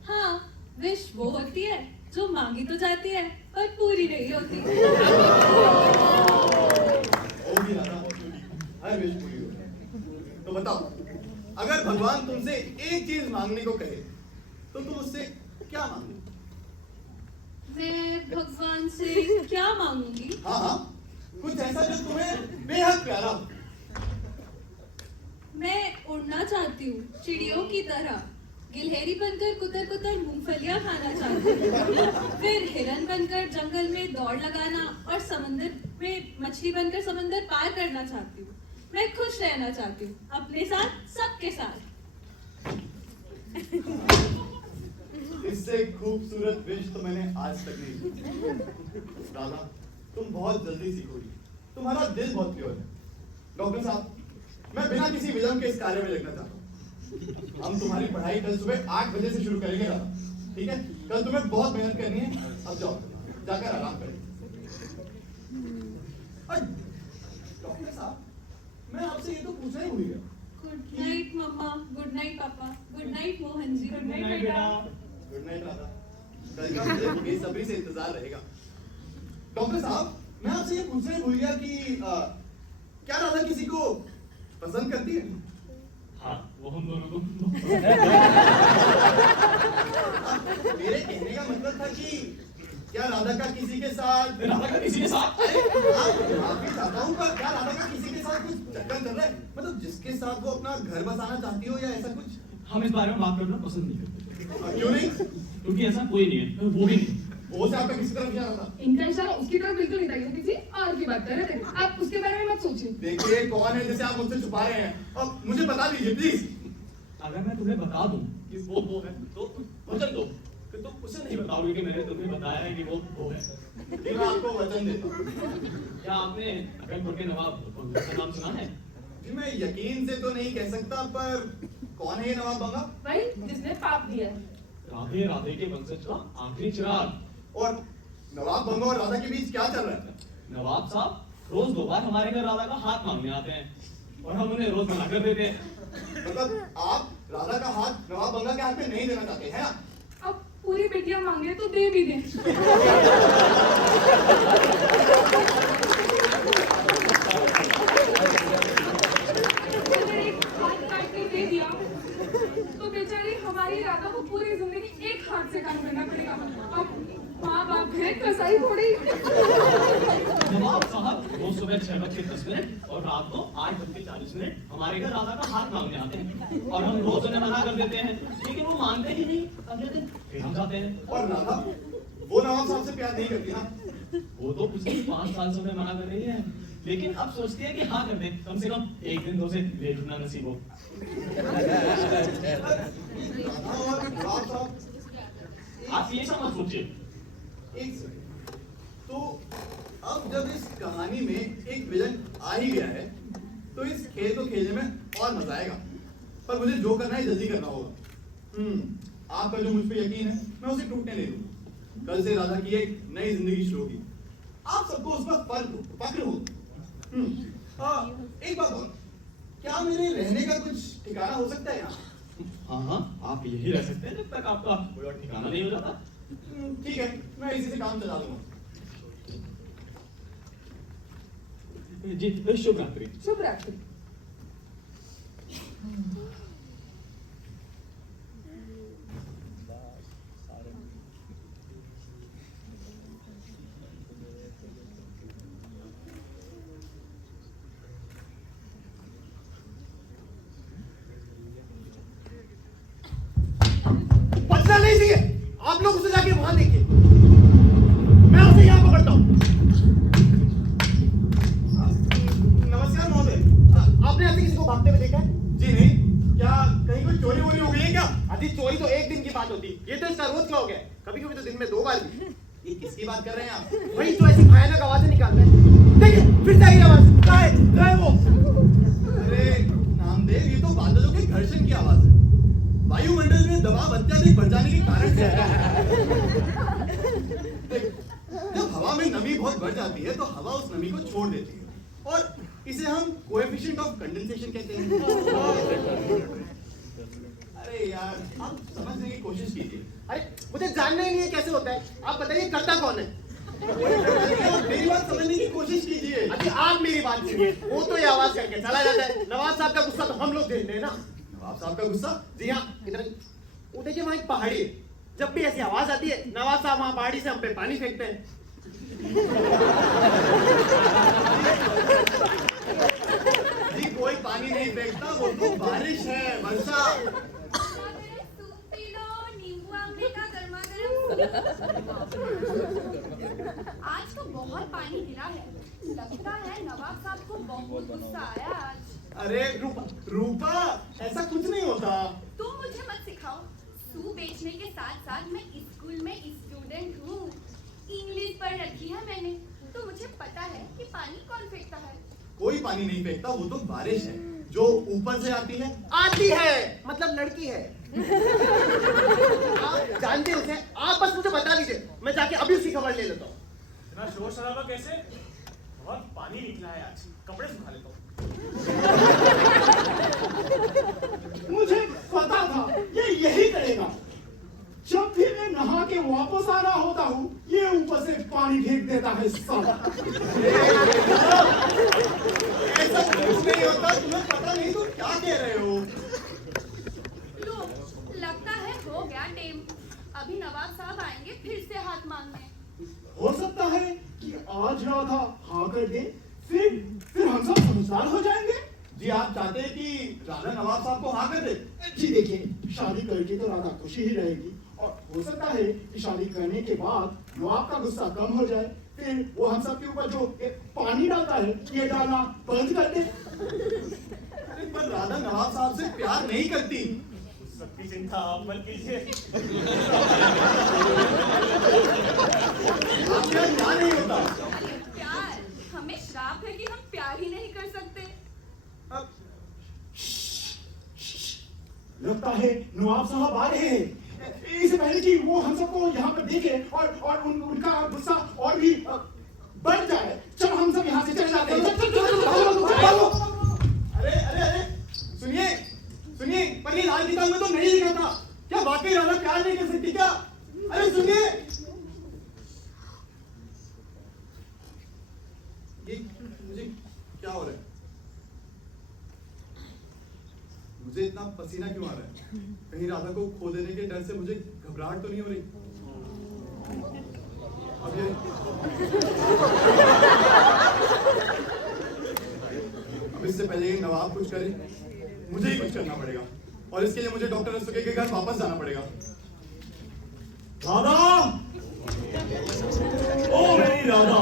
हाँ, विश वो होती है जो मांगी तो जाती है पर पूरी नहीं होती। होगी राधा, हर विश पूरी होगी। तो बताओ, अगर भगवान तुमसे एक चीज मांगने को कहे तो तुम उससे क्या मांगोगी? मैं भगवान से क्या मांगूंगी? हाँ हाँ, कुछ ऐसा जो तुम्हें बेहद प्यारा हो। मैं उड़ना चाहती हूँ चिड़ियों की तरह, गिलहरी बनकर कुतर कुतर मूंगफलियां खाना चाहती हूँ, फिर हिरन बनकर जंगल में दौड़ लगाना और समंदर में मछली बनकर समंदर पार करना चाहती हूँ। मैं खुश रहना चाहती हूँ अपने साथ, सबके साथ। इससे खूबसूरत विश तो मैंने आज तक नहीं सुनी। राधा, तुम बहुत जल्दी सीखोगी, तुम्हारा दिल बहुत प्योर है। डॉक्टर साहब, मैं बिना किसी विलंब के इस कार्य में लगना चाहता हूँ। हम तुम्हारी पढ़ाई कल सुबह 8 बजे से शुरू करेंगे राधा, ठीक है? कल तुम्हें बहुत मेहनत करनी है। अब जाओ, जाकर आराम करें। डॉक्टर साहब, मैं आपसे ये तो पूछना ही भूल गया। गुड नाइट मम्मा, गुड नाइट पापा, good night Mohan ji, good night बेटा। गुड नाइट राधा, कल का मुझे बेसब्री से इंतजार रहेगा। डॉक्टर साहब, मैं आपसे ये पूछना ही भूल गया कि क्या राधा किसी को पसंद करती है? हाँ, वो हम दोनों को। मेरे कहने का मतलब था कि क्या राधा का किसी के साथ राधा का किसी के साथ? माफी चाहता हूँ, पर क्या राधा का किसी के साथ कुछ चक्कर चल रहा है? मतलब जिसके साथ वो अपना घर बसाना चाहती हो या ऐसा कुछ? हम इस बारे में बात करना पसंद नहीं करते। क्यों नहीं? क्योंकि ऐसा कोई नहीं है, वो भी नहीं। वो से आपका किसी तरफ इशारा था? इनका इशारा उसकी तरफ बिल्कुल नहीं था, ये किसी और की बात कर रहे थे। आप उसके बारे में मत सोचिए। देखिए कौन है जिसे आप मुझसे छुपा रहे हैं, अब मुझे बता दीजिए प्लीज। अगर मैं तुम्हें बता दूं कि वो है, तो वचन दो कि तुम उसे नहीं बताओगे कि मैंने तुम्हें बताया है कि वो है। फिर मैं आपको वचन देता हूँ। क्या आपने अकलपुर के नवाब बंगा का नाम सुना है? जी मैं यकीन से तो नहीं कह सकता, पर कौन है ये नवाब बंगा? भाई जिसने पाप दिया है। राधे राधे के वंशज का आखिरी चिराग। और नवाब बंगा और राधा के बीच क्या चल रहा है? नवाब साहब रोज 2 बार हमारे घर राधा का हाथ मांगने आते हैं और हम उन्हें रोज मना कर देते हैं। मतलब आप राधा का हाथ नवाब बंगा के हाथ में नहीं देना चाहते हैं ना? अब पूरी बेटियां मांगे तो दे भी दें। अगर एक हाथ काट के दे दिया तो बेचारी हमारी राधा को पूरी जिंदगी एक हाथ से काम करना पड़ेगा। अब माँ बाप है कसाई थोड़ी। नवाब साहब रोज सुबह 6:10 और रात को 8:40 हमारे घर राधा का हाथ मांगने आते हैं और हम रोज उन्हें मना कर देते हैं, लेकिन वो मानते ही नहीं। अगले दिन फिर हम जाते हैं। और राधा वो नवाब साहब से प्यार नहीं करती ना? वो तो पिछले 5 साल से उन्हें मना कर रही है, लेकिन अब सोचती है कि हाँ कर दे, कम से कम एक दिन तो उसे देखना नसीब हो। राधा और नवाब साहब आप ये समझ सोचिए। एक सेकंड, तो अब जब इस कहानी में एक विलन आ ही गया है तो इस खेल को खेलने में और मजा आएगा, पर मुझे जो करना है जल्दी करना होगा। आपका जो मुझ पे यकीन है मैं उसे टूटने नहीं दूंगा। कल से राधा की एक नई जिंदगी शुरू होगी, आप सबको उस पर फक्र हो। एक बात और, क्या मेरे रहने का कुछ ठिकाना हो सकता है यहाँ? हाँ हाँ, आप यही रह सकते हैं जब तक आपका कोई और ठिकाना नहीं हो जाता। ठीक है, मैं इसी से काम चला दूंगा। जी शुभ रात्रि। शुभ रात्रि। बचना नहीं चाहिए, आप लोग उसे जाके वहां देखिए, मैं उसे यहाँ पकड़ता हूँ। नमस्कार महोदय। आपने ऐसे किसी को भागते हुए देखा है? जी नहीं, क्या कहीं कोई चोरी वोरी हो गई है क्या? अजी चोरी तो एक दिन की बात होती, ये तो इसका रोज का हो गया। कभी कभी तो दिन में 2 बार भी। ये किसकी बात कर रहे हैं आप? वही तो ऐसी भयानक आवाजें निकालता है। देखिए फिर से आई आवाज। कहाँ है वो? अरे नामदेव, ये तो बादलों के घर्षण की आवाज है। वायुमंडल में दबाव अत्यधिक बढ़ जाने के कारण से जब हवा में नमी बहुत बढ़ जाती है तो हवा उस नमी को छोड़ देती है और इसे हम कोएफिशिएंट ऑफ कंडेंसेशन कहते हैं। अरे यार, आप समझने की कोशिश कीजिए। अरे मुझे जानना ही नहीं है कैसे होता है, आप बताइए करता कौन है? आप मेरी बात समझने की कोशिश कीजिए। अजी आप मेरी बात सुनिए, वो तो ये आवाज करके चला जाता है। नवाब साहब का गुस्सा तो हम लोग झेलते हैं ना। नवाब साहब का गुस्सा? जी हाँ, इधर वो देखिए वहां एक पहाड़ी है, जब भी ऐसी आवाज आती है नवाब साहब वहां पहाड़ी से हम पे पानी फेंकते हैं। जी कोई पानी नहीं फेंकता, वो तो बारिश है, वर्षा। सूप पी लो, नींबू आमले का गर्मा-गर्म। आज तो बहुत पानी गिरा है, लगता है नवाब साहब को बहुत गुस्सा आया आज। अरे रूपा ऐसा कुछ नहीं होता। तुम मुझे मत सिखाओ, सूप बेचने के साथ साथ मैं स्कूल में स्टूडेंट हूँ, इंग्लिश पढ़ रखी है मैंने, तो मुझे पता है कि पानी कौन फेंकता है। कोई पानी नहीं फेंकता, वो तो बारिश है जो ऊपर से आती है मतलब लड़की है। आप जानते हो उसे, आप बस मुझे बता दीजिए, मैं जाके अभी उसकी खबर ले लेता हूँ। इतना शोर शराबा कैसे? बहुत पानी निकला है आज, कपड़े सुखा लेता हूँ। मुझे पता था ये यही करेगा। जब भी मैं नहा के वापस आ रहा होता हूँ ये ऊपर से पानी फेंक देता है साला। ऐसा कुछ नहीं होता, तुम्हें पता नहीं तो क्या कह रहे हो? लो, लगता है हो गया टेम, अभी नवाब साहब आएंगे फिर से हाथ मांगने। हो सकता है कि आज राधा हाँ कर दे, फिर हम सब समझदार हो जाएंगे। जी आप चाहते हैं कि राधा नवाब साहब को हाँ कर दे? जी देखिए, शादी करके तो राधा खुशी ही रहेगी और हो सकता है कि शादी करने के बाद नवाब का गुस्सा कम हो जाए, फिर वो हम सब के ऊपर जो ये पानी डालता है ये डालना बंद कर दे। अरे पर राधा नवाब साहब से प्यार नहीं करती। सबकी चिंता आप मत कीजिए। आपके यहाँ क्या नहीं होता? प्यार, हमें श्राप है कि हम प्यार ही नहीं कर सकते। अब लगता है नवाब साहब आ रहे हैं। इससे पहले कि वो हम सबको यहाँ पर देखे और उनका गुस्सा और भी बढ़ जाए, चलो हम सब यहाँ से चले जाते हैं। चलो। अरे अरे अरे सुनिए सुनिए, पर ये लाल किताब में तो नहीं लिखा था। क्या वाकई राधा प्यार नहीं कर सकती क्या? अरे सुनिए, ये मुझे क्या हो रहा है? मुझे इतना पसीना क्यों आ रहा है? कहीं राधा को खो देने के डर से मुझे घबराहट तो नहीं हो रही? अब ये अब इससे पहले कि नवाब कुछ करे, मुझे ही कुछ करना पड़ेगा और इसके लिए मुझे डॉक्टर रस्तोगी के घर वापस जाना पड़ेगा। राधा, ओ मेरी राधा,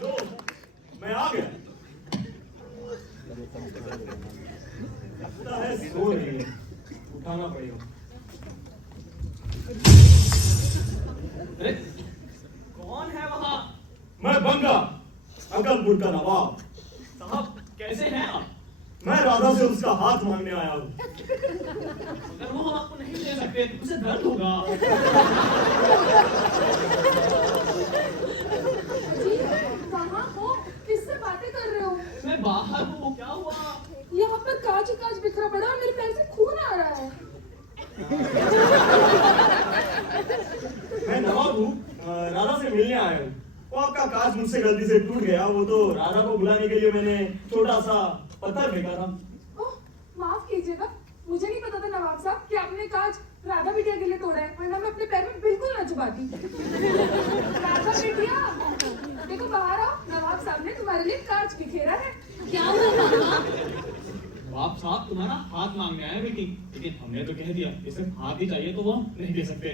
लो, मैं आ गया। लगता है सो रही है, उठाना पड़ेगा। अरे कौन है वहां? मैं बंगा, अकलपुर का नवाब। साहब कैसे हैं आप? मैं राधा से उसका हाथ मांगने आया हूँ। अगर वो आपको नहीं दे सकते तो उसे दर्द होगा। जी, कहाँ हो? किससे बातें कर रहे हो? मैं बाहर हूँ, क्या हुआ? यहाँ पर कांच ही कांच बिखरा पड़ा और मेरे पैर से खून आ रहा है। मैं नवाब हूँ, राधा से मिलने आया हूँ। वो आपका कांच मुझसे गलती से टूट गया, वो तो राधा को बुलाने के लिए मैंने छोटा सा पत्थर फेंका था। ओह, माफ कीजिएगा, मुझे नहीं पता था नवाब साहब कि आपने कांच राधा बिटिया के लिए तोड़ा है, वरना मैं अपने पैर में बिल्कुल न चुभाती। राधा बिटिया, देखो बाहर आओ, नवाब साहब ने तुम्हारे लिए कांच बिखेरा है। क्या हुआ मामा? बाप साहब तुम्हारा हाथ मांगने आया बेटी, लेकिन हमने तो कह दिया कि सिर्फ हाथ ही चाहिए तो वो हम नहीं दे सकते।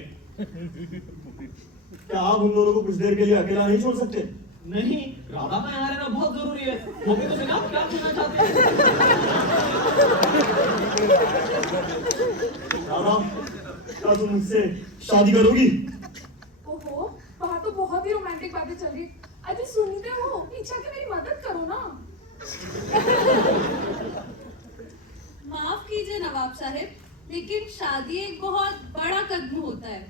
क्या आप उन दोनों को कुछ देर के लिए अकेला नहीं छोड़ सकते? नहीं, राधा का यहाँ रहना बहुत जरूरी है। वो भी तो सुना क्या सुनना चाहते हैं? राधा, क्या तुम मुझसे शादी करोगी? ओहो, बाहर तो बहुत ही रोमांटिक बातें चल रही। अभी सुनते हो, पीछे आके मेरी मदद करो ना। माफ कीजिए नवाब साहब, लेकिन शादी एक बहुत बड़ा कदम होता है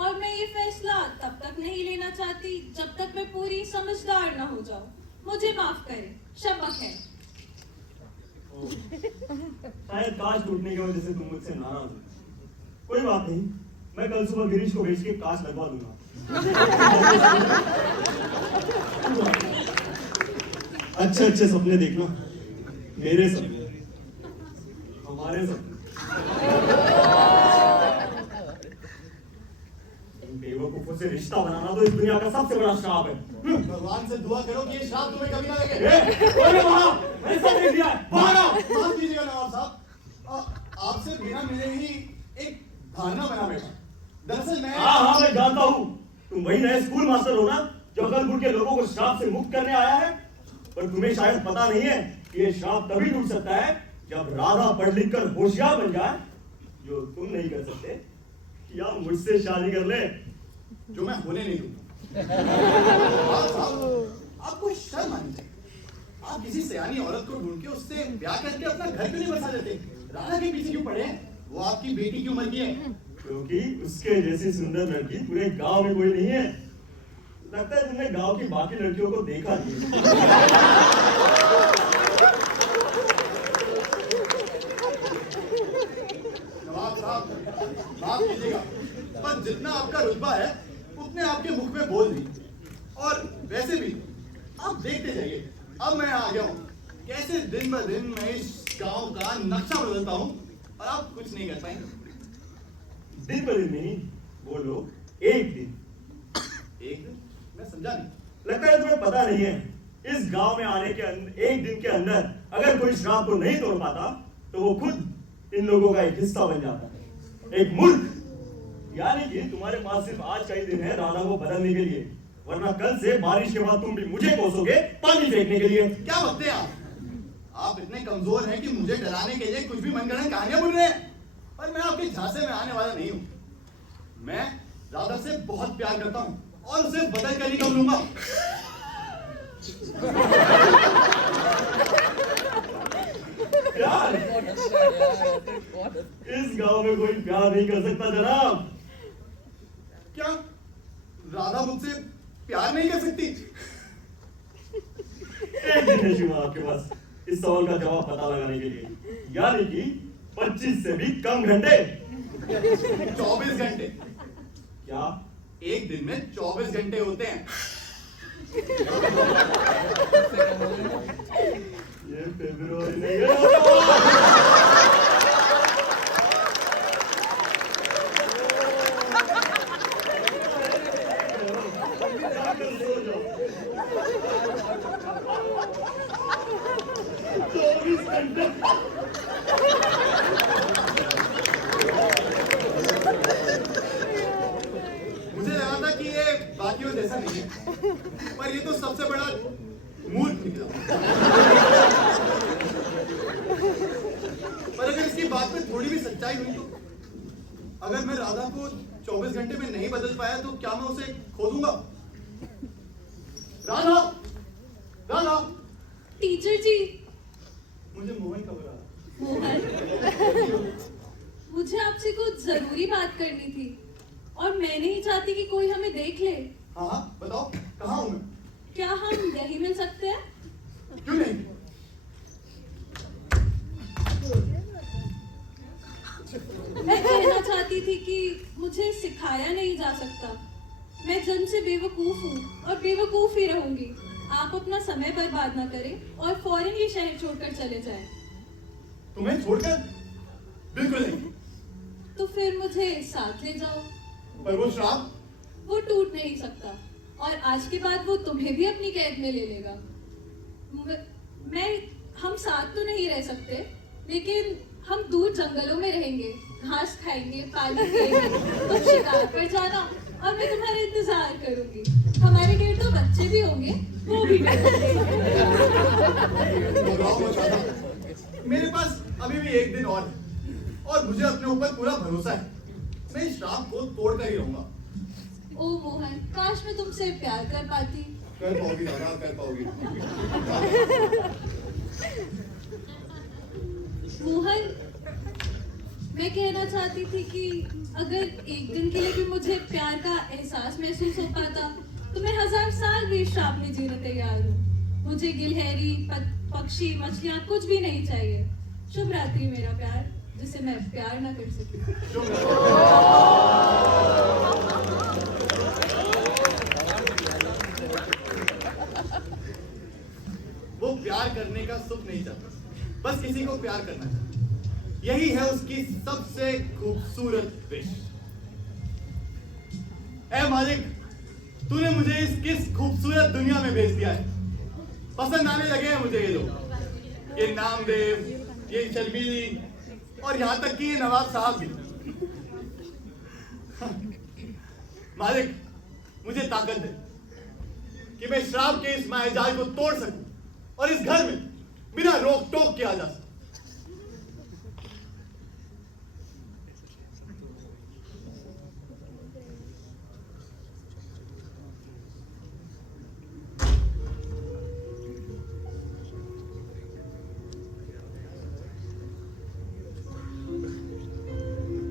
और मैं ये फैसला तब तक नहीं लेना चाहती जब तक मैं पूरी समझदार ना हो जाऊं। मुझे माफ करें, शपथ है। शायद कांच टूटने की वजह से तुम मुझसे नाराज हो। कोई बात नहीं, मैं कल सुबह गिरीश को भेज के कांच लगवा दूंगा। अच्छे अच्छे सपने देखना, मेरे सपने, हमारे सपने। इन बेवकूफों से रिश्ता बनाना तो इस दुनिया का सबसे बड़ा श्राप है। भगवान से दुआ करो कि ये श्राप तुम्हें कभी ना लगे। अरे वहाँ, मैंने सब देख लिया है। वहाँ ना। माफ कीजिएगा नवाब साहब, आपसे बिना मिले ही एक धारणा बना बैठा। दरअसल मैं हाँ मैं जानता हूँ, तुम वही नए स्कूल मास्टर हो ना जो अकलपुर के लोगों को श्राप से मुक्त करने आया है। पर तुम्हें शायद पता नहीं है कि ये श्राप तभी टूट सकता है जब राधा पढ़ लिख कर होशियार बन जाए, जो तुम नहीं कर सकते। या मुझसे शादी कर ले, जो मैं होने नहीं दूंगा। नवाब साहब, आपको शर्म आनी चाहिए। आप किसी सयानी औरत को ढूंढ के उससे ब्याह करके अपना घर क्यों नहीं बसा देते? राधा के पीछे क्यों पड़े हैं? वो आपकी बेटी की उम्र की है। क्योंकि उसके जैसी सुंदर लड़की पूरे गांव में कोई नहीं है। लगता है तुमने गांव की बाकी लड़कियों को देखा नहीं। नवाब साहब, माफ कीजिएगा, पर जितना आपका रुतबा है उतने आपके मुख में बोल नहीं। और वैसे भी आप देखते जाइए, अब मैं आ गया हूँ कैसे दिन ब दिन मैं इस गांव का नक्शा बदलता हूँ और आप कुछ नहीं कर पाएंगे। दिन ब दिन नहीं, बोलो एक दिन। एक दिन? मैं समझा नहीं। लगता है तुम्हें पता नहीं है, इस गांव में आने के एक दिन के अंदर अगर कोई श्राप को नहीं तोड़ पाता तो वो खुद इन लोगों का एक हिस्सा बन जाता है, एक मुल्क। यानी कि तुम्हारे पास सिर्फ आज का ही दिन है राधा को बदलने के लिए, वरना कल से बारिश के बाद तुम भी मुझे कोसोगे पानी फेंकने के लिए। क्या बकते हैं आप इतने कमजोर हैं कि मुझे डराने के लिए कुछ भी मनगढ़ंत कहानियां बुन रहे हैं। पर मैं आपके झांसे में आने वाला नहीं हूं। मैं राधा से बहुत प्यार करता हूं और उसे बदल कर ही कब लूंगा। प्यार? इस गांव में कोई प्यार नहीं कर सकता जनाब। क्या राधा मुझसे प्यार नहीं कर सकती? एक दिन है शिवा आपके पास इस सवाल का जवाब पता लगाने के लिए, यानी कि 25 से भी कम घंटे। 24 घंटे। क्या एक दिन में 24 घंटे होते हैं? ये फरवरी नहीं है। मुझे लगा था कि ये बाकियों जैसा नहीं है, पर ये तो सबसे बड़ा मूर्ख निकला। पर अगर इसकी बात में थोड़ी भी सच्चाई हुई तो अगर मैं राधा को 24 घंटे में नहीं बदल पाया तो क्या मैं उसे खो दूंगा? राधा, राधा। टीचर जी। मुझे मोहन खबर आ मोहन, मुझे आपसे कुछ जरूरी बात करनी थी और मैं नहीं चाहती कि कोई हमें देख ले। हाँ हाँ बताओ, कहाँ हूँ मैं? क्या हम यहीं मिल सकते हैं? क्यों नहीं? मैं कहना चाहती थी कि मुझे सिखाया नहीं जा सकता। मैं जन्म से बेवकूफ हूँ और बेवकूफ ही रहूंगी। आप अपना समय बर्बाद ना करें और फौरन ये शहर छोड़कर चले जाएं। तुम्हें छोड़कर? बिल्कुल नहीं। तो फिर मुझे साथ ले जाओ। पर वो श्राप? वो टूट नहीं सकता और आज के बाद वो तुम्हें भी अपनी कैद में ले लेगा। हम साथ तो नहीं रह सकते, लेकिन हम दूर जंगलों में रहेंगे, घास खाएंगे, पानी पिएंगे, तुम शिकार पर जाना और मैं तुम्हारा इंतजार करूंगी। हमारे 1.5 बच्चे भी होंगे, वो भी करेंगे। मेरे पास अभी भी एक दिन और है और मुझे अपने ऊपर पूरा भरोसा है। मैं इस श्राप को तोड़ कर ही रहूंगा। ओ मोहन, काश मैं तुमसे प्यार कर पाती। कर पाओगी दादा, कर पाओगी। मोहन, मैं कहना चाहती थी कि अगर एक दिन के लिए भी मुझे प्यार का एहसास महसूस हो पाता तो मैं 1000 साल भी इस श्राप में जीने तैयार हूँ। मुझे गिलहरी, पक्षी, मछलियाँ कुछ भी नहीं चाहिए। शुभ रात्रि मेरा प्यार, जिसे मैं प्यार ना कर सकी। वो प्यार करने का सुख नहीं चाहता, बस किसी को प्यार करना चाहती। यही है उसकी सबसे खूबसूरत विश। ऐ मालिक, तूने मुझे किस खूबसूरत दुनिया में भेज दिया है। पसंद आने लगे हैं मुझे ये लोग, ये नामदेव, ये शर्मीली और यहाँ तक कि ये नवाब साहब भी। मालिक, मुझे ताकत दे कि मैं श्राप के इस मायाजाल को तोड़ सकूं और इस घर में बिना रोक टोक के आ जा सकूं।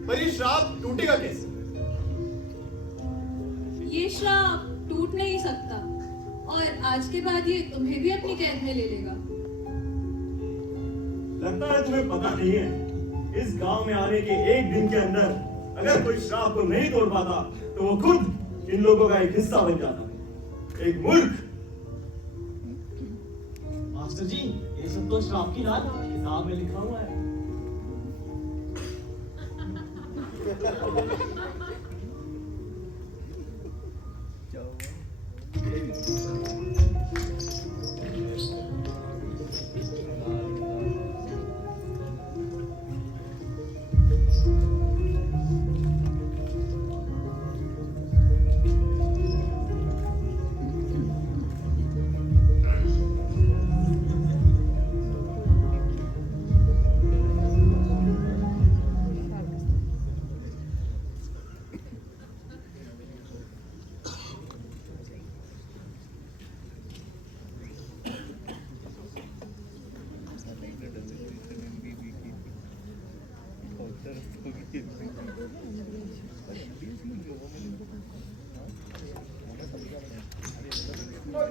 पर ये श्राप टूटेगा कैसे? ये श्राप टूट नहीं सकता और आज के बाद ये तुम्हें भी अपनी कैद में ले लेगा। लगता है तुम्हें पता नहीं है, इस गांव में आने के एक दिन के अंदर अगर कोई श्राप को नहीं तोड़ पाता तो वो खुद इन लोगों का एक हिस्सा बन जाता। एक मूर्ख। मास्टर जी, ये सब तो श्राप की रात किताब में लिखा हुआ है।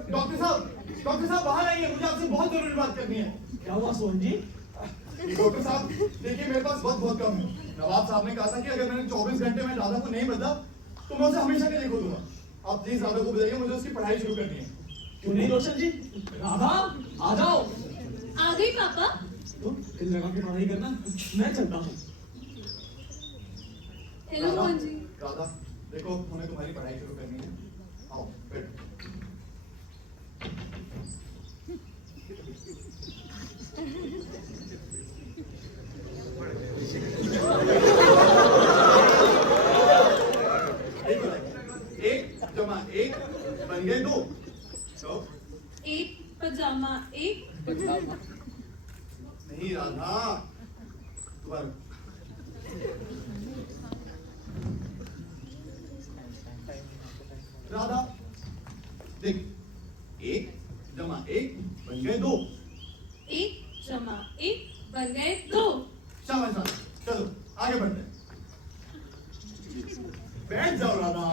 डॉक्टर साहब बाहर आइए, मुझे आपसे बहुत जरूरी बात करनी है। क्या हुआ सोहन जी? डॉक्टर साहब देखिए, मेरे पास वक्त बहुत कम है। नवाब साहब ने कहा था कि अगर मैंने 24 घंटे में राधा को नहीं बदला तो मैं उसे हमेशा के लिए खो दूंगा। आप प्लीज राधा को बताइए, मुझे उसकी पढ़ाई शुरू करनी है। क्यों नहीं रोशन जी? राधा, आ जाओ। आ गई पापा। तो दिल लगा के पढ़ाई करना, मैं चलता हूँ। हेलो मोहन जी। राधा देखो, हमें तुम्हारी पढ़ाई शुरू करनी है। आओ बैठो। एक जमा एक बन गए दो। तो एक पजामा एक। नहीं राधा, दोबारा। राधा देख, एक जमा एक बन गए दो। एक जमा एक बन गए दो। शाबाश शाबाश, चलो आगे बढ़ते हैं। बैठ जाओ राधा।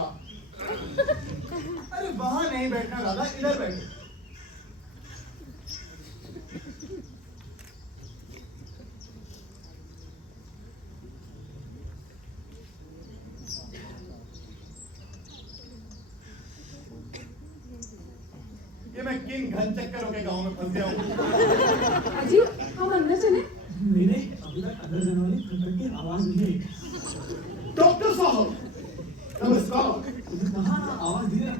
अरे वहां नहीं बैठना राधा, इधर बैठो। ये मैं किन घन चक्करों के गांव में फंस गया हूँ। अजी, हम अंदर चले। नहीं, अभी तक अंदर जाने वाली खटखट की आवाज नहीं आई। डॉक्टर साहब नमस्कार। तुझे कहाँ ना आवाज दी है?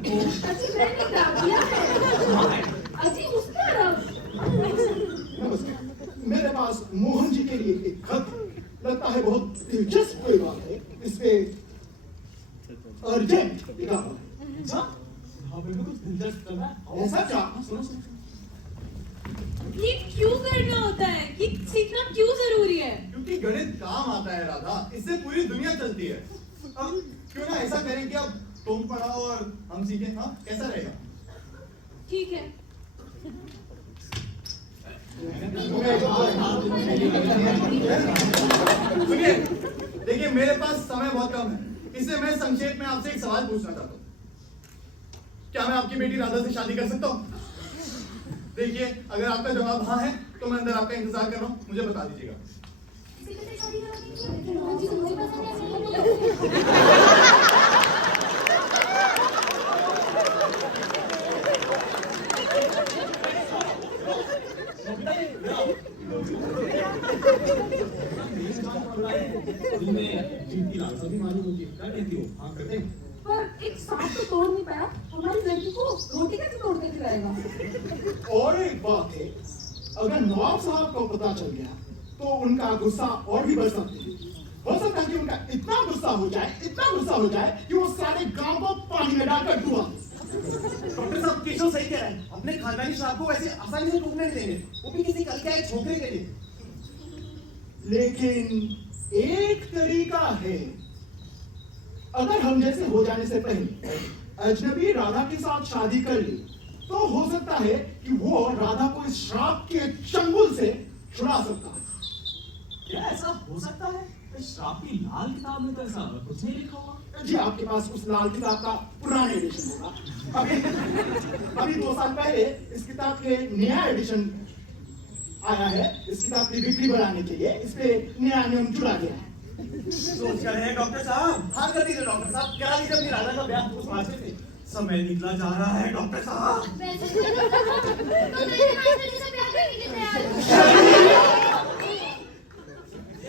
अजी, मैंने डाक दिया है। अजी, उसका रब। नमस्कार, मेरे पास मोहन जी के लिए एक खत लगता है बहुत दिलचस्प कोई बात है। इसमें अर्जेंट लिखा हुआ है। अच्छा, यहाँ पे भी कुछ दिलचस्प चल रहा है। ऐसा क्या? सुनो सुनो। ये क्यों करना होता है? ये सीखना क्यों जरूरी है? क्योंकि गणित काम आता है राधा, इससे पूरी दुनिया चलती है। अब क्यों ना ऐसा करें कि अब तुम पढ़ाओ और हम सीखें। हाँ, कैसा रहेगा? ठीक है। सुनिए, देखिए मेरे पास समय बहुत कम है, इसलिए मैं संक्षेप में आपसे एक सवाल पूछना चाहता हूँ। क्या मैं आपकी बेटी राधा से शादी कर सकता हूँ? देखिए, अगर आपका जवाब हाँ है तो मैं अंदर आपका इंतजार कर रहा हूँ, मुझे बता दीजिएगा। मोहन जी, तुमसे पसंद है। दिल में जीत की लालसा भी मालूम होती है। क्या कहती हो? हाँ करते हैं। पर एक सांप तो तोड़ नहीं पाया, हमारी लड़की को रोटी कैसे तोड़ के खिलाएगा? और एक बात है, अगर नवाब साहब को पता चल गया तो उनका गुस्सा और भी बढ़ सकता है। हो सकता है कि उनका इतना गुस्सा हो जाए कि वो सारे गांव को पानी में डालकर डुबा दे। डॉक्टर साहब केशव सही कह रहे हैं, अपने खानदानी श्राप को वैसे आसानी से टूटने नहीं देंगे, वो भी किसी कल के आए छोकरे के लिए। लेकिन एक तरीका है, अगर हम जैसे हो जाने से पहले अजनबी राधा के साथ शादी कर ली तो हो सकता है कि वो राधा को इस श्राप के चंगुल से छुड़ा सकता है। क्या ऐसा हो सकता है? इस श्राप की लाल किताब में तो ऐसा कुछ नहीं लिखा हुआ। जी आपके पास उस लाल किताब का पुराना एडिशन होगा। अभी 2 साल पहले इस किताब के नया एडिशन आया है। इस किताब की बिक्री बढ़ाने के लिए इस पे नया नियम जुड़ा गया है। सोच कर रहे हैं डॉक्टर साहब? हाँ कर दीजिए डॉक्टर साहब, करा दीजिए अपनी राधा का ब्याह उस मास्टर से। समय निकला जा रहा है डॉक्टर साहब। वैसे तो मैं मास्टर जी से प्यार करने के लिए तैयार हूँ।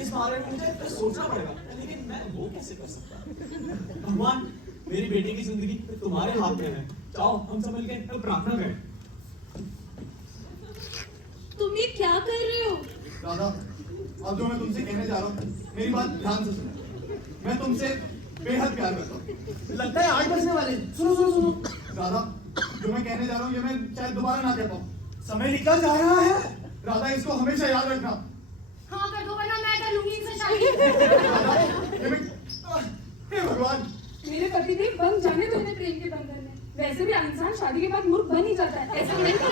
इस बारे में मुझे सोचना पड़ेगा, लेकिन मैं वो कैसे कर सकता? भगवान, मेरी बेटी की जिंदगी तुम्हारे हाथ में है। जाओ हम सब मिलकर प्रार्थना करें। तुम ये क्या कर रहे हो? राधा, अब जो मैं तुमसे कहने जा रहा हूँ मेरी बात ध्यान से सुनो। मैं तुमसे बेहद प्यार करता हूँ। लगता है 8 बजने वाले हैं। सुनो। राधा, जो मैं कहने जा रहा हूँ ये मैं शायद दोबारा ना कह पाऊँ। समय निकला जा रहा है। राधा, इसको हमेशा याद रखना। हाँ कर दो वरना मैं कर लूंगी इनसे शादी। राधा, ये मैं हे भगवान, मेरे पति भी बंध जाने दो इन्हें प्रेम के बंधन में। वैसे भी इंसान शादी के बाद मूर्ख बन ही जाता है, ऐसा नहीं तो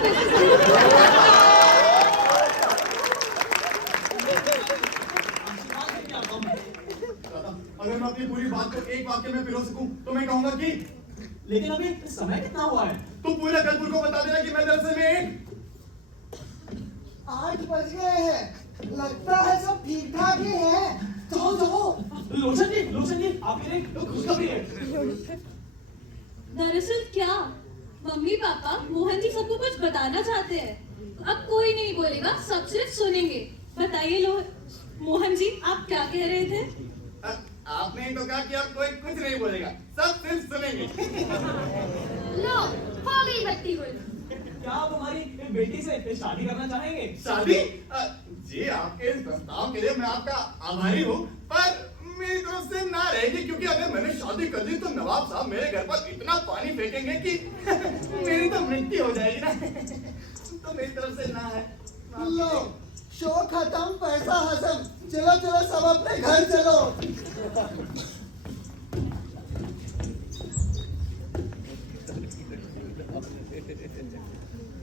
राधा, अगर मैं अपनी पूरी बात को एक वाक्य में पिरो सकूं तो मैं कहूंगा कि लेकिन अभी समय कितना हुआ है? तुम पूरे कलपुर को बता देना कि मैं दरअसल में 8 बज गए हैं, लगता है सब ठीक ठाक ही है। जाओ। लोचन जी आपके लिए तो खुशखबरी है। दरअसल क्या मम्मी पापा मोहन जी सबको कुछ बताना चाहते हैं। अब कोई नहीं बोलेगा, सब सिर्फ सुनेंगे। बताइए मोहन जी, आप क्या कह रहे थे? आपने ही तो कहा कि अब कोई कुछ नहीं बोलेगा, सब सिर्फ सुनेंगे। लो हो गई बत्ती गुल। क्या आप हमारी बेटी से शादी करना चाहेंगे? शादी? जी, आपके इस प्रस्ताव के लिए मैं आपका आभारी हूँ, पर मेरी तरफ से ना रहेगी, क्योंकि अगर मैंने शादी कर ली तो नवाब साहब मेरे घर पर इतना पानी फेंकेंगे कि मेरी तो मृत्यु हो जाएगी ना। तो मेरी तरफ से ना है। लो शो खत्म, पैसा हसम। चलो सब अपने घर चलो।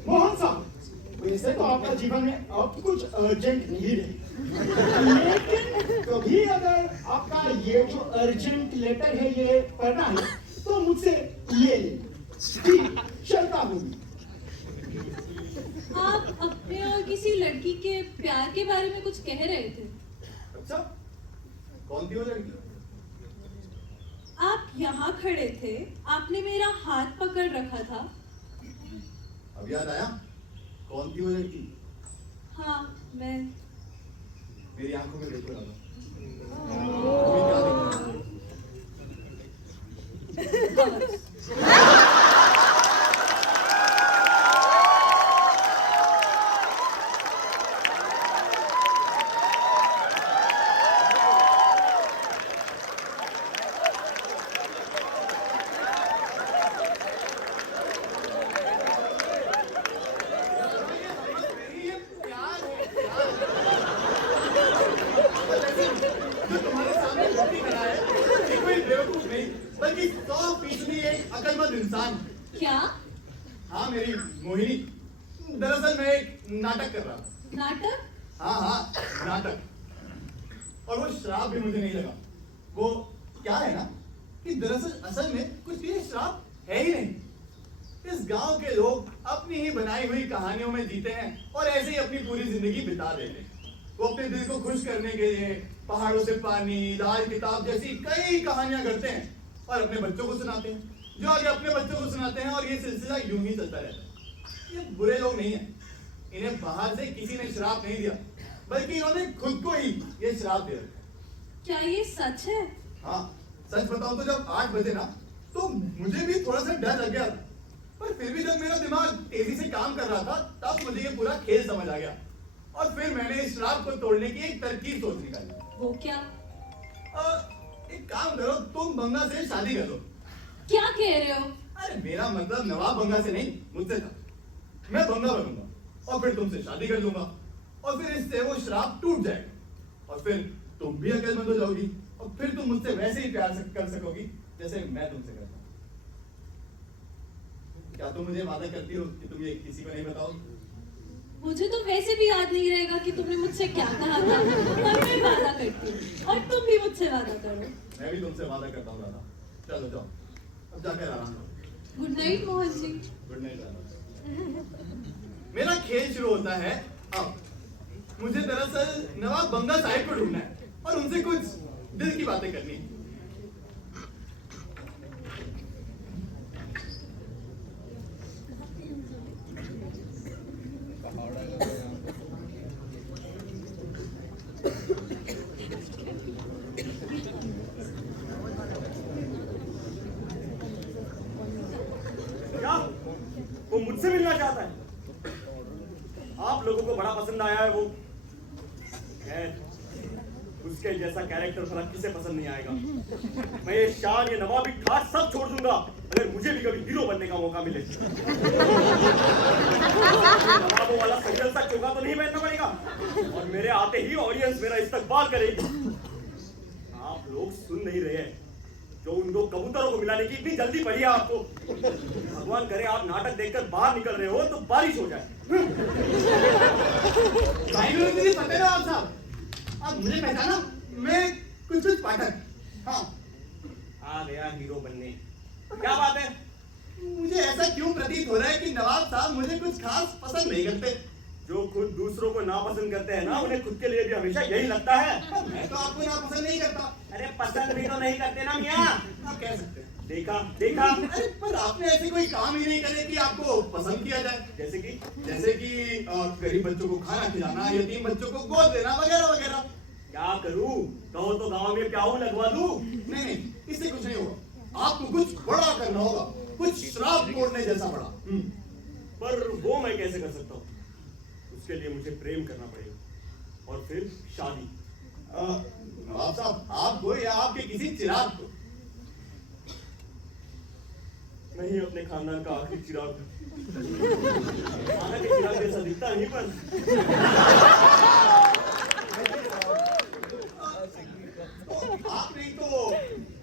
मोहन साहब, वैसे तो आपका जीवन में अब कुछ अर्जेंट नहीं रहे, लेकिन कभी अगर आपका ये जो अर्जेंट लेटर है ये पढ़ना है तो मुझसे ले लेना। चलता हूँ। आप अपने और किसी लड़की के प्यार के बारे में कुछ कह रहे थे। अच्छा, कौन थी वो लड़की? आप यहाँ खड़े थे, आपने मेरा हाथ पकड़ रखा था। अब याद आया कौन थी वो लड़की? हाँ, मैं। मेरी आंखों में देखो राधा, तुम्हें क्या दिख रहा है? ये प्यार है, प्यार। जो तुम्हारे सामने मूर्ति खड़ा है, ये कोई बेवकूफ नहीं, बल्कि 100% एक अकलमंद इंसान। क्या? हाँ, मेरी मोहिनी। दरअसल मैं एक नाटक कर रहा था। नाटक? हाँ, नाटक। और वो श्राप भी मुझे नहीं लगा। वो क्या है ना कि दरअसल असल में कुछ भी श्राप है ही नहीं। इस गांव के लोग अपनी ही बनाई हुई कहानियों में जीते हैं और ऐसे ही अपनी पूरी जिंदगी बिता देते हैं। वो अपने दिल को खुश करने के लिए पहाड़ों से पानी, लाल किताब जैसी कई कहानियां करते हैं और अपने बच्चों को सुनाते हैं, जो आगे अपने बच्चों को सुनाते हैं, और ये सिलसिला यूं ही चलता रहता है। ये बुरे लोग नहीं है, इन्हें बाहर से किसी ने श्राप नहीं दिया, बल्कि इन्होंने खुद को ही ये श्राप दे रखा। क्या ये सच है? हाँ, सच बताऊं तो जब 8 बजे ना, तो मुझे भी थोड़ा सा डर लग गया था, पर फिर भी जब मेरा दिमाग तेजी से काम कर रहा था, तब मुझे ये पूरा खेल समझ आ गया, और फिर मैंने इस श्राप को तोड़ने की एक तरकीब सोच निकाली। वो क्या? एक काम करो, तुम बंगा से शादी कर लो। क्या कह रहे हो? अरे मेरा मतलब नवाब बंगा से नहीं, मुझसे था। मैं बंगा बनूंगा और फिर तुमसे शादी कर लूंगा, और फिर इससे वो श्राप टूट जाएगा, और फिर तुम भी अकलमंद हो जाओगी, और फिर तुम मुझसे वैसे ही प्यार कर सकोगी जैसे मैं तुमसे करता हूँ। क्या तुम मुझे वादा करती हो कि तुम ये किसी को नहीं बताओ? मुझे तो वैसे भी याद नहीं रहेगा कि तुमने मुझसे क्या कहा था, पर मैं वादा करती हूँ, और तुम भी मुझसे वादा करो। मैं भी तुमसे वादा करता हूँ दादा। चलो जाओ, अब जाकर आराम करो। Good night Mohan ji. Good night दादा। मेरा खेल शुरू होता है अब। मुझे दरअसल नवाब बंगा साहिब को ढूंढना है और उनसे कुछ दिल की बातें करनी है। क्या वो मुझसे मिलना चाहता है? आप लोगों को बड़ा पसंद आया है वो। खैर, उसके जैसा कैरेक्टर भला किसे पसंद नहीं आएगा। मैं ये शान, ये नवाबी ठाट सब छोड़ दूंगा अगर मुझे भी कभी हीरो बनने का मौका मिले। नवाबों वाला संगल सा चोगा तो नहीं पहनना पड़ेगा, और मेरे आते ही ऑडियंस मेरा इस्तकबाल करेगी। आप लोग सुन नहीं रहे हैं जो उनको कबूतरों को मिलाने की इतनी जल्दी पड़ी है आपको। भगवान करे आप नाटक देखकर बाहर निकल रहे हो तो बारिश हो जाए। नवाब साहब, आप मुझे पहचाना? मैं कुछ पाठक। हाँ, आ गया हीरो बनने। क्या बात है? मुझे ऐसा क्यों प्रतीत हो रहा है कि नवाब साहब मुझे कुछ खास पसंद नहीं करते? जो खुद दूसरों को नापसंद करते हैं ना, उन्हें खुद के लिए भी हमेशा यही लगता है। मैं तो आपको नापसंद नहीं करता। अरे पसंद भी तो नहीं करते ना मियाँ। आप कह सकते हैं। देखा देखा। अरे पर आपने ऐसे कोई काम ही नहीं करे कि आपको पसंद किया जाए। जैसे कि गरीब बच्चों को खाना खिलाना, यतीम बच्चों को गोद देना, वगैरह वगैरह। क्या करूं? कहो तो गांव में प्याऊ लगवा दूं? नहीं, इससे कुछ नहीं होगा। आपको कुछ बड़ा करना होगा, कुछ श्राप तोड़ने जैसा बड़ा। पर वो मैं कैसे कर सकता हूँ? उसके लिए मुझे प्रेम करना पड़ेगा, और फिर शादी। नवाब साहब, आपको या आपके किसी चिराग को? नहीं, अपने खानदान का आखिरी चिराग। खाना के चिराग जैसा दिखता नहीं, पर आप नहीं तो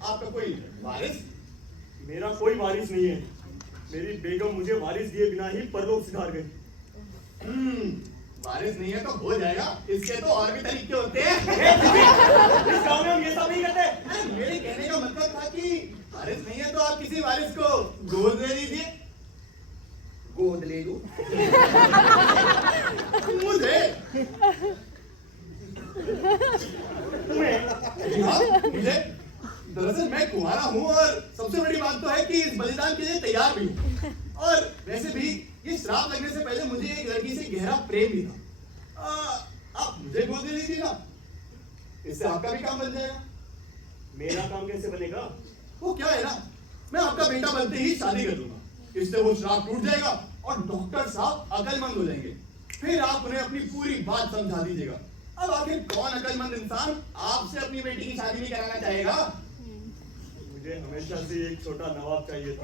आपका कोई वारिस? मेरा कोई वारिस नहीं है। मेरी बेगम मुझे वारिस दिए बिना ही परलोक सिधार गई। वारिस नहीं है तो हो जाएगा, इसके तो और भी तरीके होते हैं। इस गांव में हम ये सब नहीं करते। अरे मेरे कहने का मतलब था कि वारिस नहीं है तो आप किसी वारिस को गोद ले लीजिए। गोद ले लूं? मुझे? हाँ, मुझे? दरअसल मैं कुंवारा हूँ, और सबसे बड़ी बात तो है कि इस बलिदान के लिए तैयार भी हूँ। और वैसे भी ये श्राप लगने से पहले मुझे एक लड़की से गहरा प्रेम भी था। आप मुझे गोद ले लीजिए ना, इससे आपका भी काम बन जाएगा। मेरा काम कैसे बनेगा? वो क्या है ना, मैं आपका बेटा बनते ही शादी कर दूंगा, इससे वो श्राप टूट जाएगा और डॉक्टर साहब अकलमंद हो जाएंगे। फिर आप उन्हें अपनी पूरी बात समझा दीजिएगा। अब आखिर कौन अकलमंद इंसान आपसे अपनी बेटी की शादी नहीं कराना चाहेगा? मुझे हमेशा से एक छोटा नवाब चाहिए था।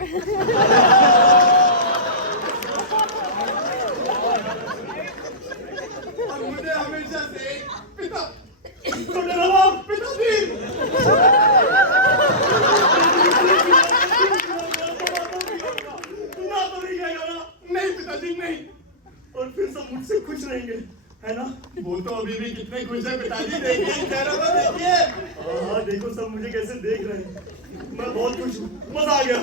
और मुझे हमेशा से एक पिता। छोटे नवाब, पिताजी। नहीं पिताजी, नहीं। और फिर सब मुझसे खुश रहेंगे, है ना? वो तो अभी भी कितने खुश है पिताजी, देखिए चेहरे पर देखिए। हाँ, देखो सब मुझे कैसे देख रहे हैं। मैं बहुत खुश हूँ, मजा आ गया।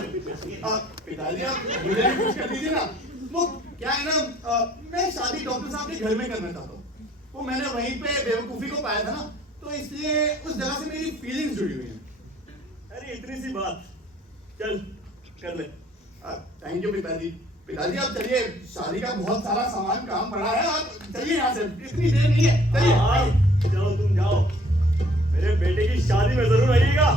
पिताजी आप मुझे भी खुश कर दीजिए ना। वो क्या है ना, मैं शादी डॉक्टर साहब के घर में करना चाहता हूँ। वो मैंने वहीं पे बेवकूफी को पाया था ना, तो इसलिए उस जगह से मेरी फीलिंग्स जुड़ी हुई हैं। अरे इतनी सी बात, चल कर ले। थैंक यू पिताजी। पिताजी आप चलिए, शादी का बहुत सारा सामान काम पड़ा है, आप चलिए यहाँ से, इतनी देर नहीं है, चलिए। हाँ, जाओ तुम जाओ, मेरे बेटे की शादी में जरूर आइएगा।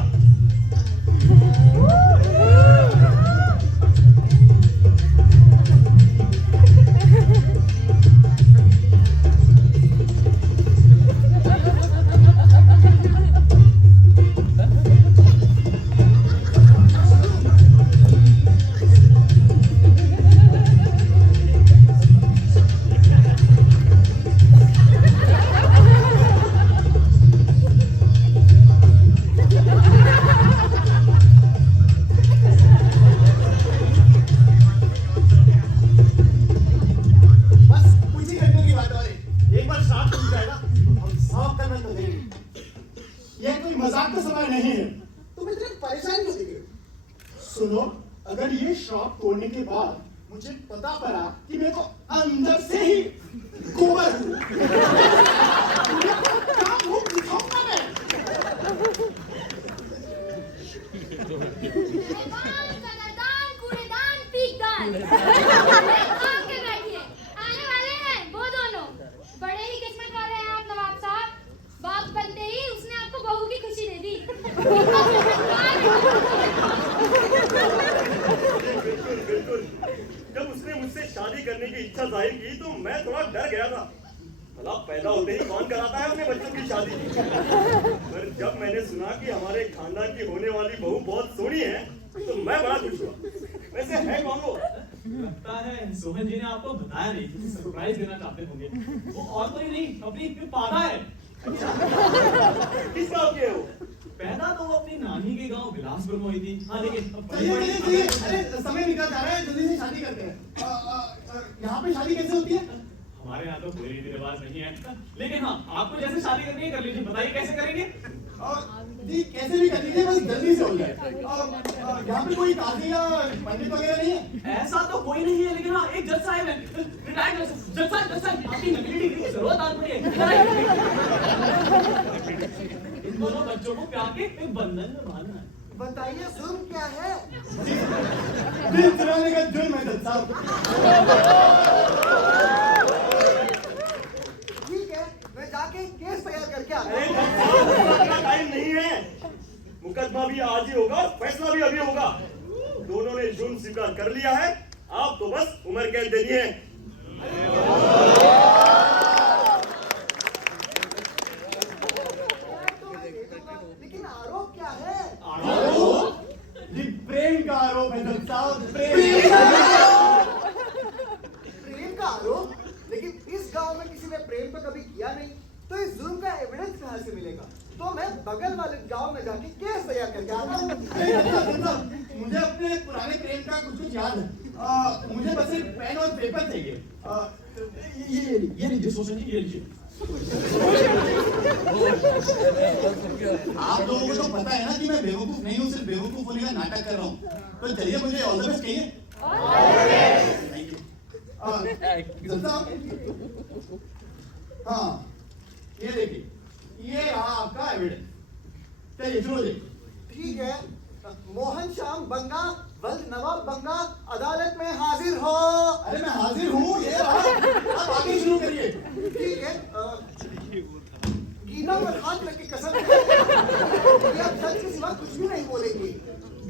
बस कुछ ही घंटों की बात और है। एक बार श्राप टूट जाएगा तो हम सब अक्लमंद हो जाएंगे। यह कोई मजाक का समय नहीं है। तुम इतने परेशान क्यों दिख रहे हो? सुनो, अगर ये श्राप तोड़ने के बाद मुझे पता पड़ा कि मेरे को अंदर से ही गोबर हूँ, क्या मुंह दिखाऊंगा मैं? दान, कदरदान, कूड़ेदान, पीकदान। काम के बैठिए, आने वाले हैं वो दोनों। बड़े ही किस्मत वाले हैं आप नवाब साहब। बाप बनते ही उसने आपको बहू की खुशी दे दी। बिल्कुल बिल्कुल, जब उसने मुझसे शादी करने की इच्छा जाहिर की तो मैं थोड़ा डर गया था। भला पैदा होते ही कौन कराता है अपने बच्चों की शादी? पर जब मैंने सुना कि हमारे खानदान की होने वाली बहू बहुत सोहनी है तो मैं बड़ा खुश हुआ। वैसे है कौन वो? लगता है सोहन जी ने आपको बताया नहीं, किसी सरप्राइज देना चाहते होंगे। वो और कोई नहीं, अपनी पादा है। किस गाँव के हो? पैदा तो वो अपनी नानी के गांव बिलासपुर में हुई थी। हाँ, लेकिन अब बड़ी चलिए, बड़ी- चलिए, चलिए, अरे समय निकल जा रहा है, जल्दी से शादी करते हैं। यहाँ पे शादी कैसे होती है? हमारे यहाँ तो कोई रीति रिवाज नहीं है, लेकिन हाँ, आपको जैसे शादी करनी है कर लीजिए। बताइए कैसे करेंगे? जी कैसे भी कर लीजिए, बस जल्दी से हो जाए। यहाँ पे कोई काजी या पंडित वगैरह नहीं है? ऐसा तो कोई नहीं है, लेकिन हाँ, एक जज साहब है, रिटायर्ड जज साहब, आपकी नकली डिग्री की जरूरत आन पड़ी है। इन दोनों बच्चों को प्यार के एक बंधन में बांधना है। बताइए जुर्म क्या है? दिल चुराने का जुर्म है जज साहब। ठीक है, मैं जाके केस तैयार करके आता अरे हूँ। टाइम नहीं है, मुकदमा भी आज ही होगा, फैसला भी अभी होगा। दोनों ने जुर्म स्वीकार कर लिया है, आप तो बस उम्र कैद देनी है। लेकिन आरोप क्या है? जी प्रेम का आरोप है जज साहब, प्रेम। प्रेम का आरोप? लेकिन इस गांव में किसी ने प्रेम तो कभी किया नहीं, तो इस जुर्म का एविडेंस कहाँ से मिलेगा? तो मैं बगल वाले गांव में जाके केस तैयार करके आता हूँ। नहीं, जज साहब, मुझे अपने पुराने प्रेम का कुछ कुछ याद है। मुझे बस एक पेन और पेपर चाहिए। ये लीजिए सोचन जी, ये लीजिए। आप लोगों को तो पता है ना कि मैं बेवकूफ नहीं हूँ, सिर्फ बेवकूफ होने का नाटक कर रहा हूँ। तो चलिए मुझे ऑल द बेस्ट कहिए। Thank you. जज साहब, हाँ ये देखिए, ये रहा आपका एविडेंस। चलिए शुरू देखिए। ठीक है, मोहन श्याम बंगा वल्द नवाब बंगा अदालत में हाजिर हो। अरे मैं हाजिर हूँ, ये रहा। आप आगे शुरू करिए। ठीक है, गीता पर हाथ रख के कसम है कि आप सच के सिवा कुछ भी नहीं बोलेंगे।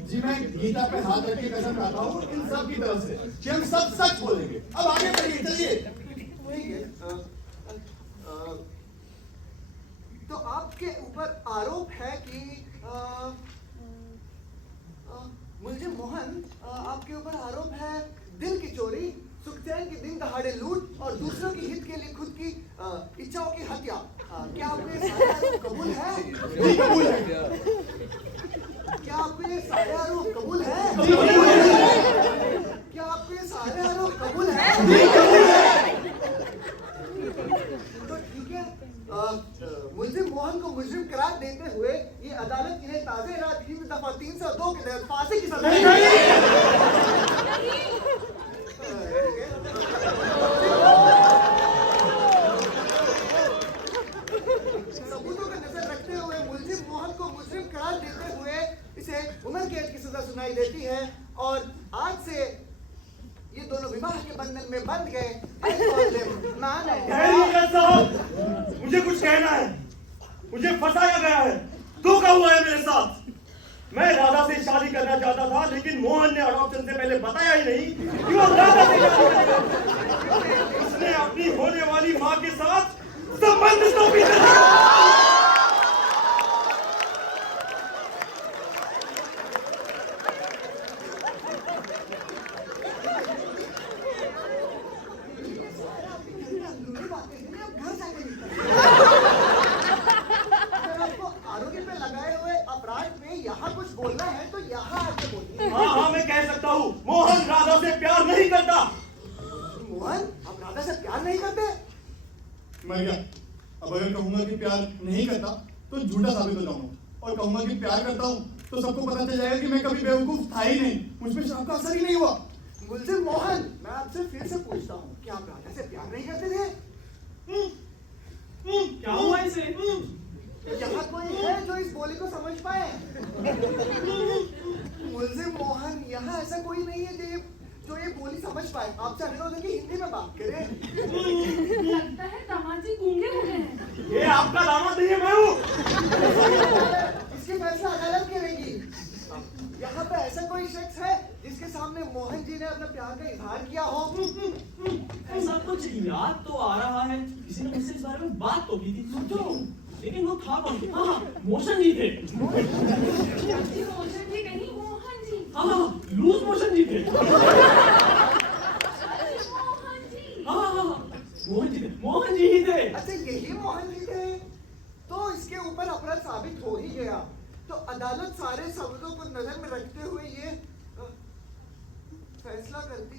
जी मैं गीता पे हाथ रख के कसम खाता हूँ इन सब की तरफ से कि हम सब सच बोलेंगे। अब आगे बढ़िए, चलिए। ठीक है, तो आपके ऊपर आरोप है कि मुलजिम मोहन, आपके ऊपर आरोप है दिल की चोरी, सुखचैन की दिन दहाड़े लूट और दूसरों की हित के लिए खुद की इच्छाओं की हत्या। क्या आपको ये सारे आरोप कबूल है? जी कबूल है। क्या आपको ये सारे आरोप कबूल है? जी कबूल है। क्या आपको ये सारे आरोप कबूल है? जी कबूल है। तो ठीक है, मुलजिम मोहन को मुजरिम करार देते हुए ये अदालत इन्हें ताज़े रात की दफा 302 के तहत फांसी की सजा सबूतों का नजर रखते हुए मुलजिम मोहन को मुजरिम करार देते हुए इसे उम्र कैद की सजा सुनाई देती है और आज से ये दोनों कहना है? मुझे फंसाया गया है, धोखा हुआ है मेरे साथ। मैं राधा से शादी करना चाहता था, लेकिन मोहन ने अडॉप्शन से पहले बताया ही नहीं कि वो राधा से शादी करेगा। उसने अपनी होने वाली माँ के साथ संबंध स्थापित कर दिया। आरोपी पे लगाए हुए अपराध में यहाँ कुछ बोलना है तो यहाँ आके बोलिए। हाँ, मैं कह सकता हूँ, मोहन राधा से प्यार नहीं करता। मोहन, आप राधा से प्यार नहीं करते? मर गया। अब अगर कहूंगा कि प्यार नहीं करता तो झूठा साबित हो जाऊंगा, और कहूंगा कि प्यार करता हूँ तो सबको पता चल जाएगा कि मैं कभी बेवकूफ था ही नहीं, मुझ पे शराब का असर ही नहीं हुआ। गुलशन मोहन, मैं आपसे फिर से पूछता हूँ, क्या आप राधा से प्यार नहीं करते थे? क्या हुआ इसे? यहाँ कोई है जो इस बोली को समझ पाए? मुलजिम मोहन, यहाँ ऐसा कोई नहीं है जो ये बोली समझ पाए। आपसे अनुरोध है कि हिंदी में बात करें। लगता है दामाद जी गूंगे हो गए हैं। ये आपका दामाद नहीं है, मैं हूँ। इसकी फैसला अदालत करेगी। यहाँ पे ऐसा कोई शख्स है जिसके सामने मोहन जी ने अपने प्यार का इजहार किया हो? ऐसा कुछ याद तो आ रहा है, किसी ने मुझसे इस बारे में बात तो की थी, सोचो, लेकिन वो था कौन? हाँ, मोशन जी थे। मोशन जी नहीं, मोहन जी। हाँ, लूज मोशन जी थे। मोहन जी। हाँ, मोहन जी थे, मोहन जी ही थे। अच्छा, यही मोहन जी थे? तो इसके ऊपर अपराध साबित हो ही गया। तो अदालत सारे सबूतों को नजर में रखते हुए ये फैसला करती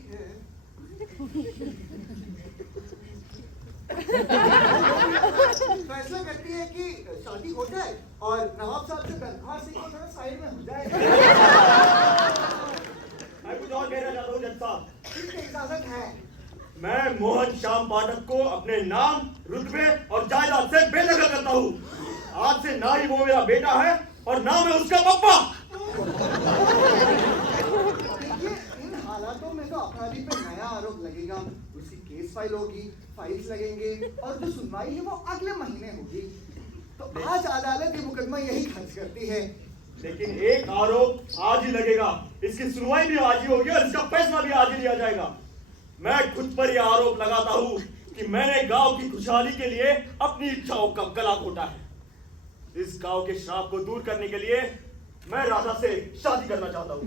है कि शादी हो जाए और नवाब साहब से दरखास्त को थोड़ा साइड में हो जाए। मैं कुछ और कहना चाहता हूँ जज साहब। इसकी इजाजत है। मैं मोहन श्याम पाठक को अपने नाम, रुतबे और जायदाद से बेदखल करता हूँ। आज से ना ही वो मेरा बेटा है और ना मैं उसका पप्पा। देखिए, इन हालातों में तो अपराधी पे नया आरोप लगेगा, उसकी केस फाइल होगी, फाइल्स लगेंगे और जो सुनवाई है वो अगले महीने होगी। तो आज अदालत ये मुकदमा यही खर्च करती है। लेकिन एक आरोप आज ही लगेगा, इसकी सुनवाई भी आज ही होगी और इसका फैसला भी आज ही लिया जाएगा। मैं खुद पर यह आरोप लगाता हूँ कि मैंने गांव की खुशहाली के लिए अपनी इच्छाओं का गला घोटा है। इस गांव के श्राप को दूर करने के लिए मैं राधा से शादी करना चाहता हूँ।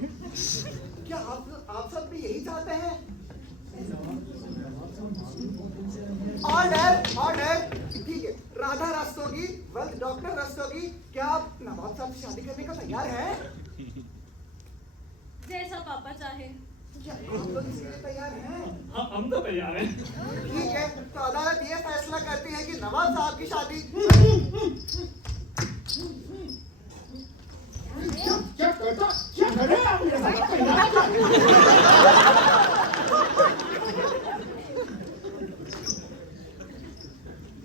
क्या आप सब भी यही चाहते हैं? ऑर्डर। ठीक है, राधा रस्तोगी, वेल डॉक्टर रस्तोगी, क्या आप नवाब साहब से शादी करने का तैयार हैं? जैसा पापा चाहे। क्या आप लोग इसके लिए तैयार हैं? हाँ, हम तो तैयार हैं। ठीक है, तो अदालत ये फैसला करती है कि नवाब साहब की शादी। क्या करे आप?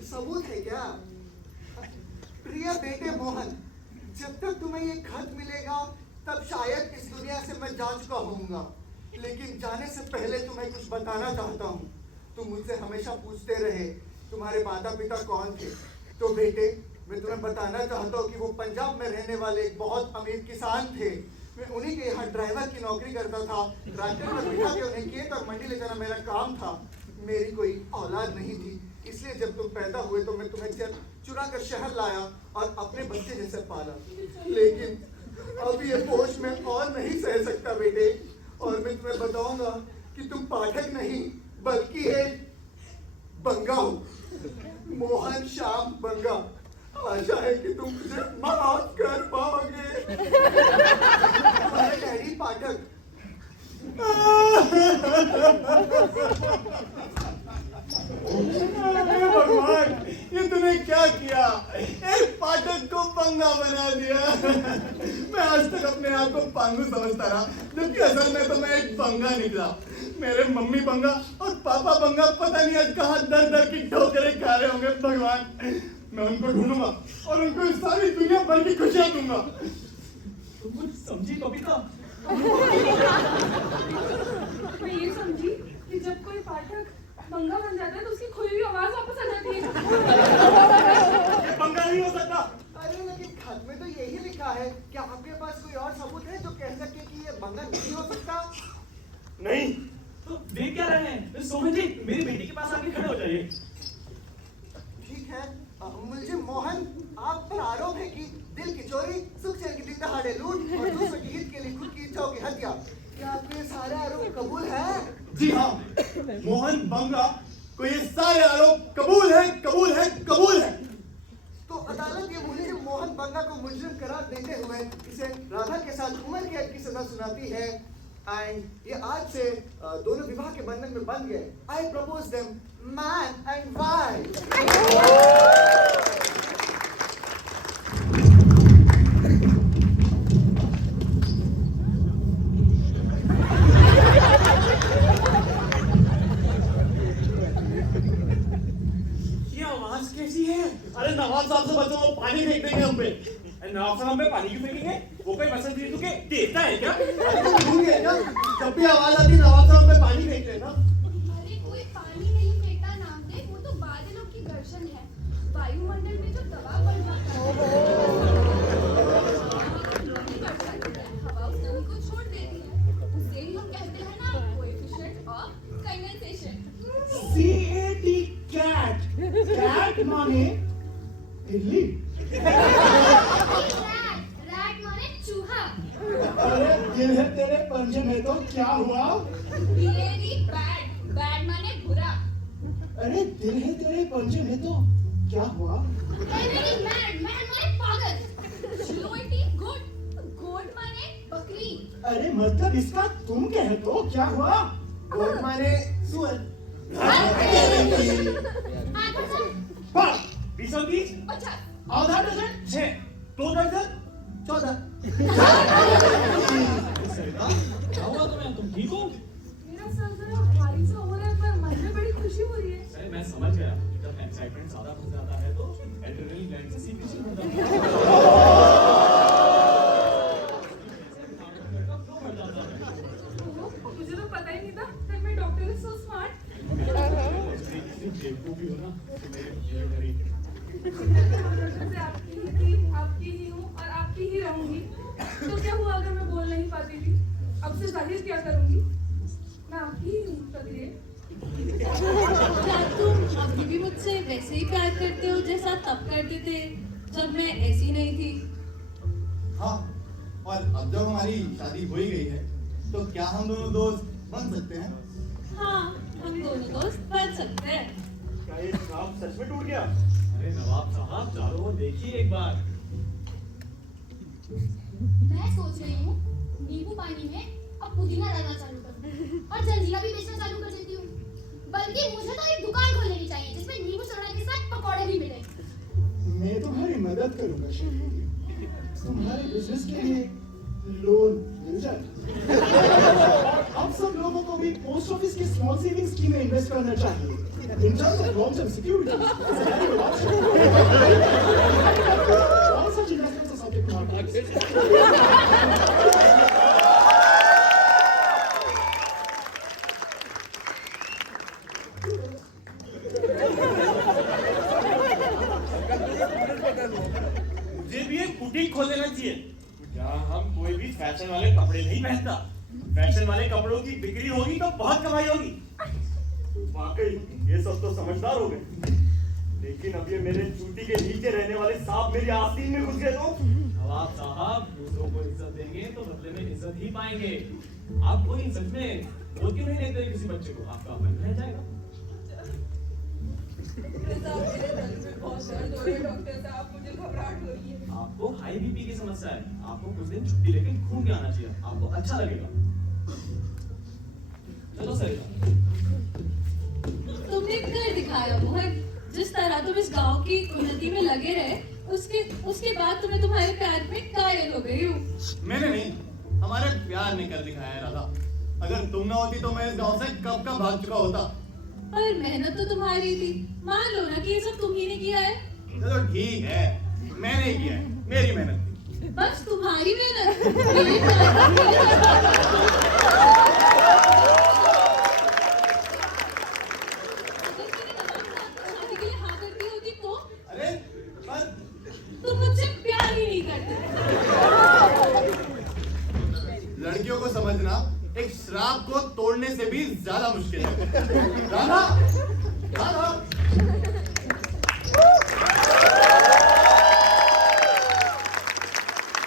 सबूत है क्या? प्रिय बेटे मोहन, जब तक तुम्हें ये खत मिलेगा तब शायद इस दुनिया से मैं जा चुका होऊंगा, लेकिन जाने से पहले तुम्हें कुछ बताना चाहता हूँ। तुम मुझसे हमेशा पूछते रहे तुम्हारे माता पिता कौन थे, तो बेटे मैं तुम्हें बताना चाहता हूँ कि वो पंजाब में रहने वाले एक बहुत अमीर किसान थे। मैं उन्हीं के यहाँ ड्राइवर की नौकरी करता था। ट्रैक्टर पर बिठा के उन्हें खेत और मंडी ले जाना मेरा काम था। मेरी कोई औलाद नहीं थी, इसलिए जब तुम पैदा हुए तो मैं तुम्हें चुरा कर शहर लाया और अपने बच्चे जैसे पाला। लेकिन अब ये बोझ मैं और नहीं सह सकता बेटे, और मैं तुम्हें बताऊंगा कि तुम पाठक नहीं बल्कि एक बंगा हो, मोहन श्याम बंगा। आशा है कि तुम मुझे माफ कर पाओगे। तुम्हारे डैडी पाठक। भगवान, ये तूने क्या किया? एक पाठक को पंगा बना दिया। मैं आज तक अपने आप को पांगू समझता रहा, जबकि असल में तो मैं एक बंगा निकला। मेरे मम्मी बंगा और पापा बंगा, पता नहीं आज कहाँ दर दर की ठोकरें खा रहे होंगे। भगवान, मैं उनको ढूंढूंगा और उनको इस सारी दुनिया भर की खुशियां दूंगा। तुम कुछ समझी कविता? मैं ये समझी कि जब कोई पाठक मंगा बन जाता है तो उसकी खोई हुई आवाज वापस आ जाती है। ये पंगा नहीं हो सकता। अरे लेकिन खत में तो यही लिखा है। क्या आपके पास कोई और सबूत है जो कह सके कि ये मंगा नहीं हो सकता? नहीं। तो देख क्या रहे हैं? सोहन जी, मेरी बेटी के पास आके खड़े हो जाइए। ठीक है। मुझे मोहन, आप पर आरोप है कि दिल की चोरी, सुख चैन की दिन दहाड़े लूट और दूसरों की हित के लिए खुद की इच्छाओं की हत्या, क्या आपके सारे आरोप कबूल है? जी हाँ, मोहन बंगा को ये सारे आरोप कबूल है, कबूल है, कबूल है। तो अदालत ये मुझे मोहन बंगा को मुजरिम करार देते हुए इसे राधा के साथ उम्र कैद की सजा सुनाती है। एंड ये आज से दोनों विवाह के बंधन में बंध गए। I propose them man and wife. ये आवाज कैसी है? अरे नवाब साहब से बचो, वो पानी फेंक देंगे हम पे। नवाब साहब हम पे पानी क्यों फेंकेंगे? वो कोई बसंत ऋतु के देवता है क्या? भूल गए क्या? जब भी आवाज आती है नवाब साहब पे पानी फेंकते हैं ना। अरे कोई पानी नहीं फेंकता नामदेव, वो तो बादलों की घर्षण है। वायुमंडल में जो दबाव बढ़ जाता है, हवा उस नमी को छोड़ देती है। उसे ही हम कहते हैं ना coefficient of condensation. CAT cat. Cat माने बिल्ली। रैट माने चूहा। अरे दिल है तेरे पंजे में तो क्या हुआ? वेरी बैड, बैड माने बुरा। अरे दिल है तेरे पंजे में तो क्या हुआ? वेरी मैड, मैड माने पागल। श्लोइटी गुड, गुड माने बकरी। अरे मतलब इसका तुम कह तो क्या हुआ? गोट माने सुअर। बात 20 और 30, 50, आधा डजन 6, 2 दर्जन, 14। क्या हुआ तुम्हें? तुम ठीक हो? मेरा सर जरा भारी सा हो रहा है पर मन में बड़ी खुशी हो रही है। अरे मैं समझ गया, जब एक्साइटमेंट ज्यादा हो जाता है तो एड्रेनलिन ग्लैंड से सीक्रेशन हो जाता है। मुझे तो पता ही नहीं था that my doctor is so smart। बेवकूफी हो ना तो मेरे घर ही। हमेशा से आपकी ही थी, आपकी ही हूँ और आपकी ही रहूंगी। तो क्या हुआ अगर मैं बोल नहीं पाती थी? अब से जाहिर क्या करूंगी? मैं आपकी ही हूँ तकदीर। क्या तुम अभी भी मुझसे वैसे ही प्यार करते हो जैसा तब करते थे जब मैं ऐसी नहीं थी? हाँ, और अब जब हमारी शादी हो ही गई है तो क्या हम दोनों दोस्त बन सकते हैं? हाँ, हम दोनों दोस्त बन सकते हैं। क्या ये श्राप सच में टूट गया? अरे नवाब साहब, चारों ओर देखिए एक बार। मैं सोच रही हूँ नींबू पानी में अब पुदीना डालना चालू करूँ और जलजीरा भी बेचना चालू कर देती हूँ। बल्कि मुझे तो एक दुकान खोल लेनी चाहिए जिसमें नींबू सोडा के साथ पकौड़े भी मिले। मैं तुम्हारी मदद करूंगा शर्मिली। तुम्हारे बिजनेस के लिए लोन मिल जाए। अब सब लोगों को भी पोस्ट ऑफिस की स्मॉल सेविंग स्कीम में इन्वेस्ट करना चाहिए। In terms of long-term security, all such investments are subject to markets. मुझे भी एक बुटीक खोल लेना चाहिए जहाँ हम कोई भी फैशन वाले कपड़े नहीं पहनता। फैशन वाले कपड़ों की बिक्री होगी तो बहुत कमाई होगी। वाकई ये सब तो समझदार हो गए, लेकिन अब ये मेरे चूटी के नीचे रहने वाले सांप मेरी आस्तीन में घुस गए तो? नवाब साहब, दूसरों को इज्जत देंगे तो बदले में इज्जत ही पाएंगे। आप कोई सच में वो क्यों नहीं लेते किसी बच्चे को? आपका मन रह जाएगा। आपको हाई बीपी की समस्या है। आपको कुछ दिन छुट्टी लेके घूम के आना चाहिए, आपको अच्छा लगेगा। चलो सर। तुमने कर दिखाया मोहन। जिस तरह तुम इस गांव की उन्नति में लगे रहे, उसके बाद तुम्हें तुम्हारे प्यार में कायल हो गई हूँ। मैंने नहीं, हमारे प्यार ने कर दिखाया है राधा। अगर तुम ना होती तो मैं इस गांव से कब का भाग चुका होता। पर मेहनत तो तुम्हारी थी। मान लो ना कि ये सब तुम ही ने किया है। चलो ठीक है, मैंने ही किया है, मेरी मेहनत थी। बस तुम्हारी मेहनत। मेरे प्यार की श्राप को तोड़ने से भी ज्यादा मुश्किल है। राधा, राधा,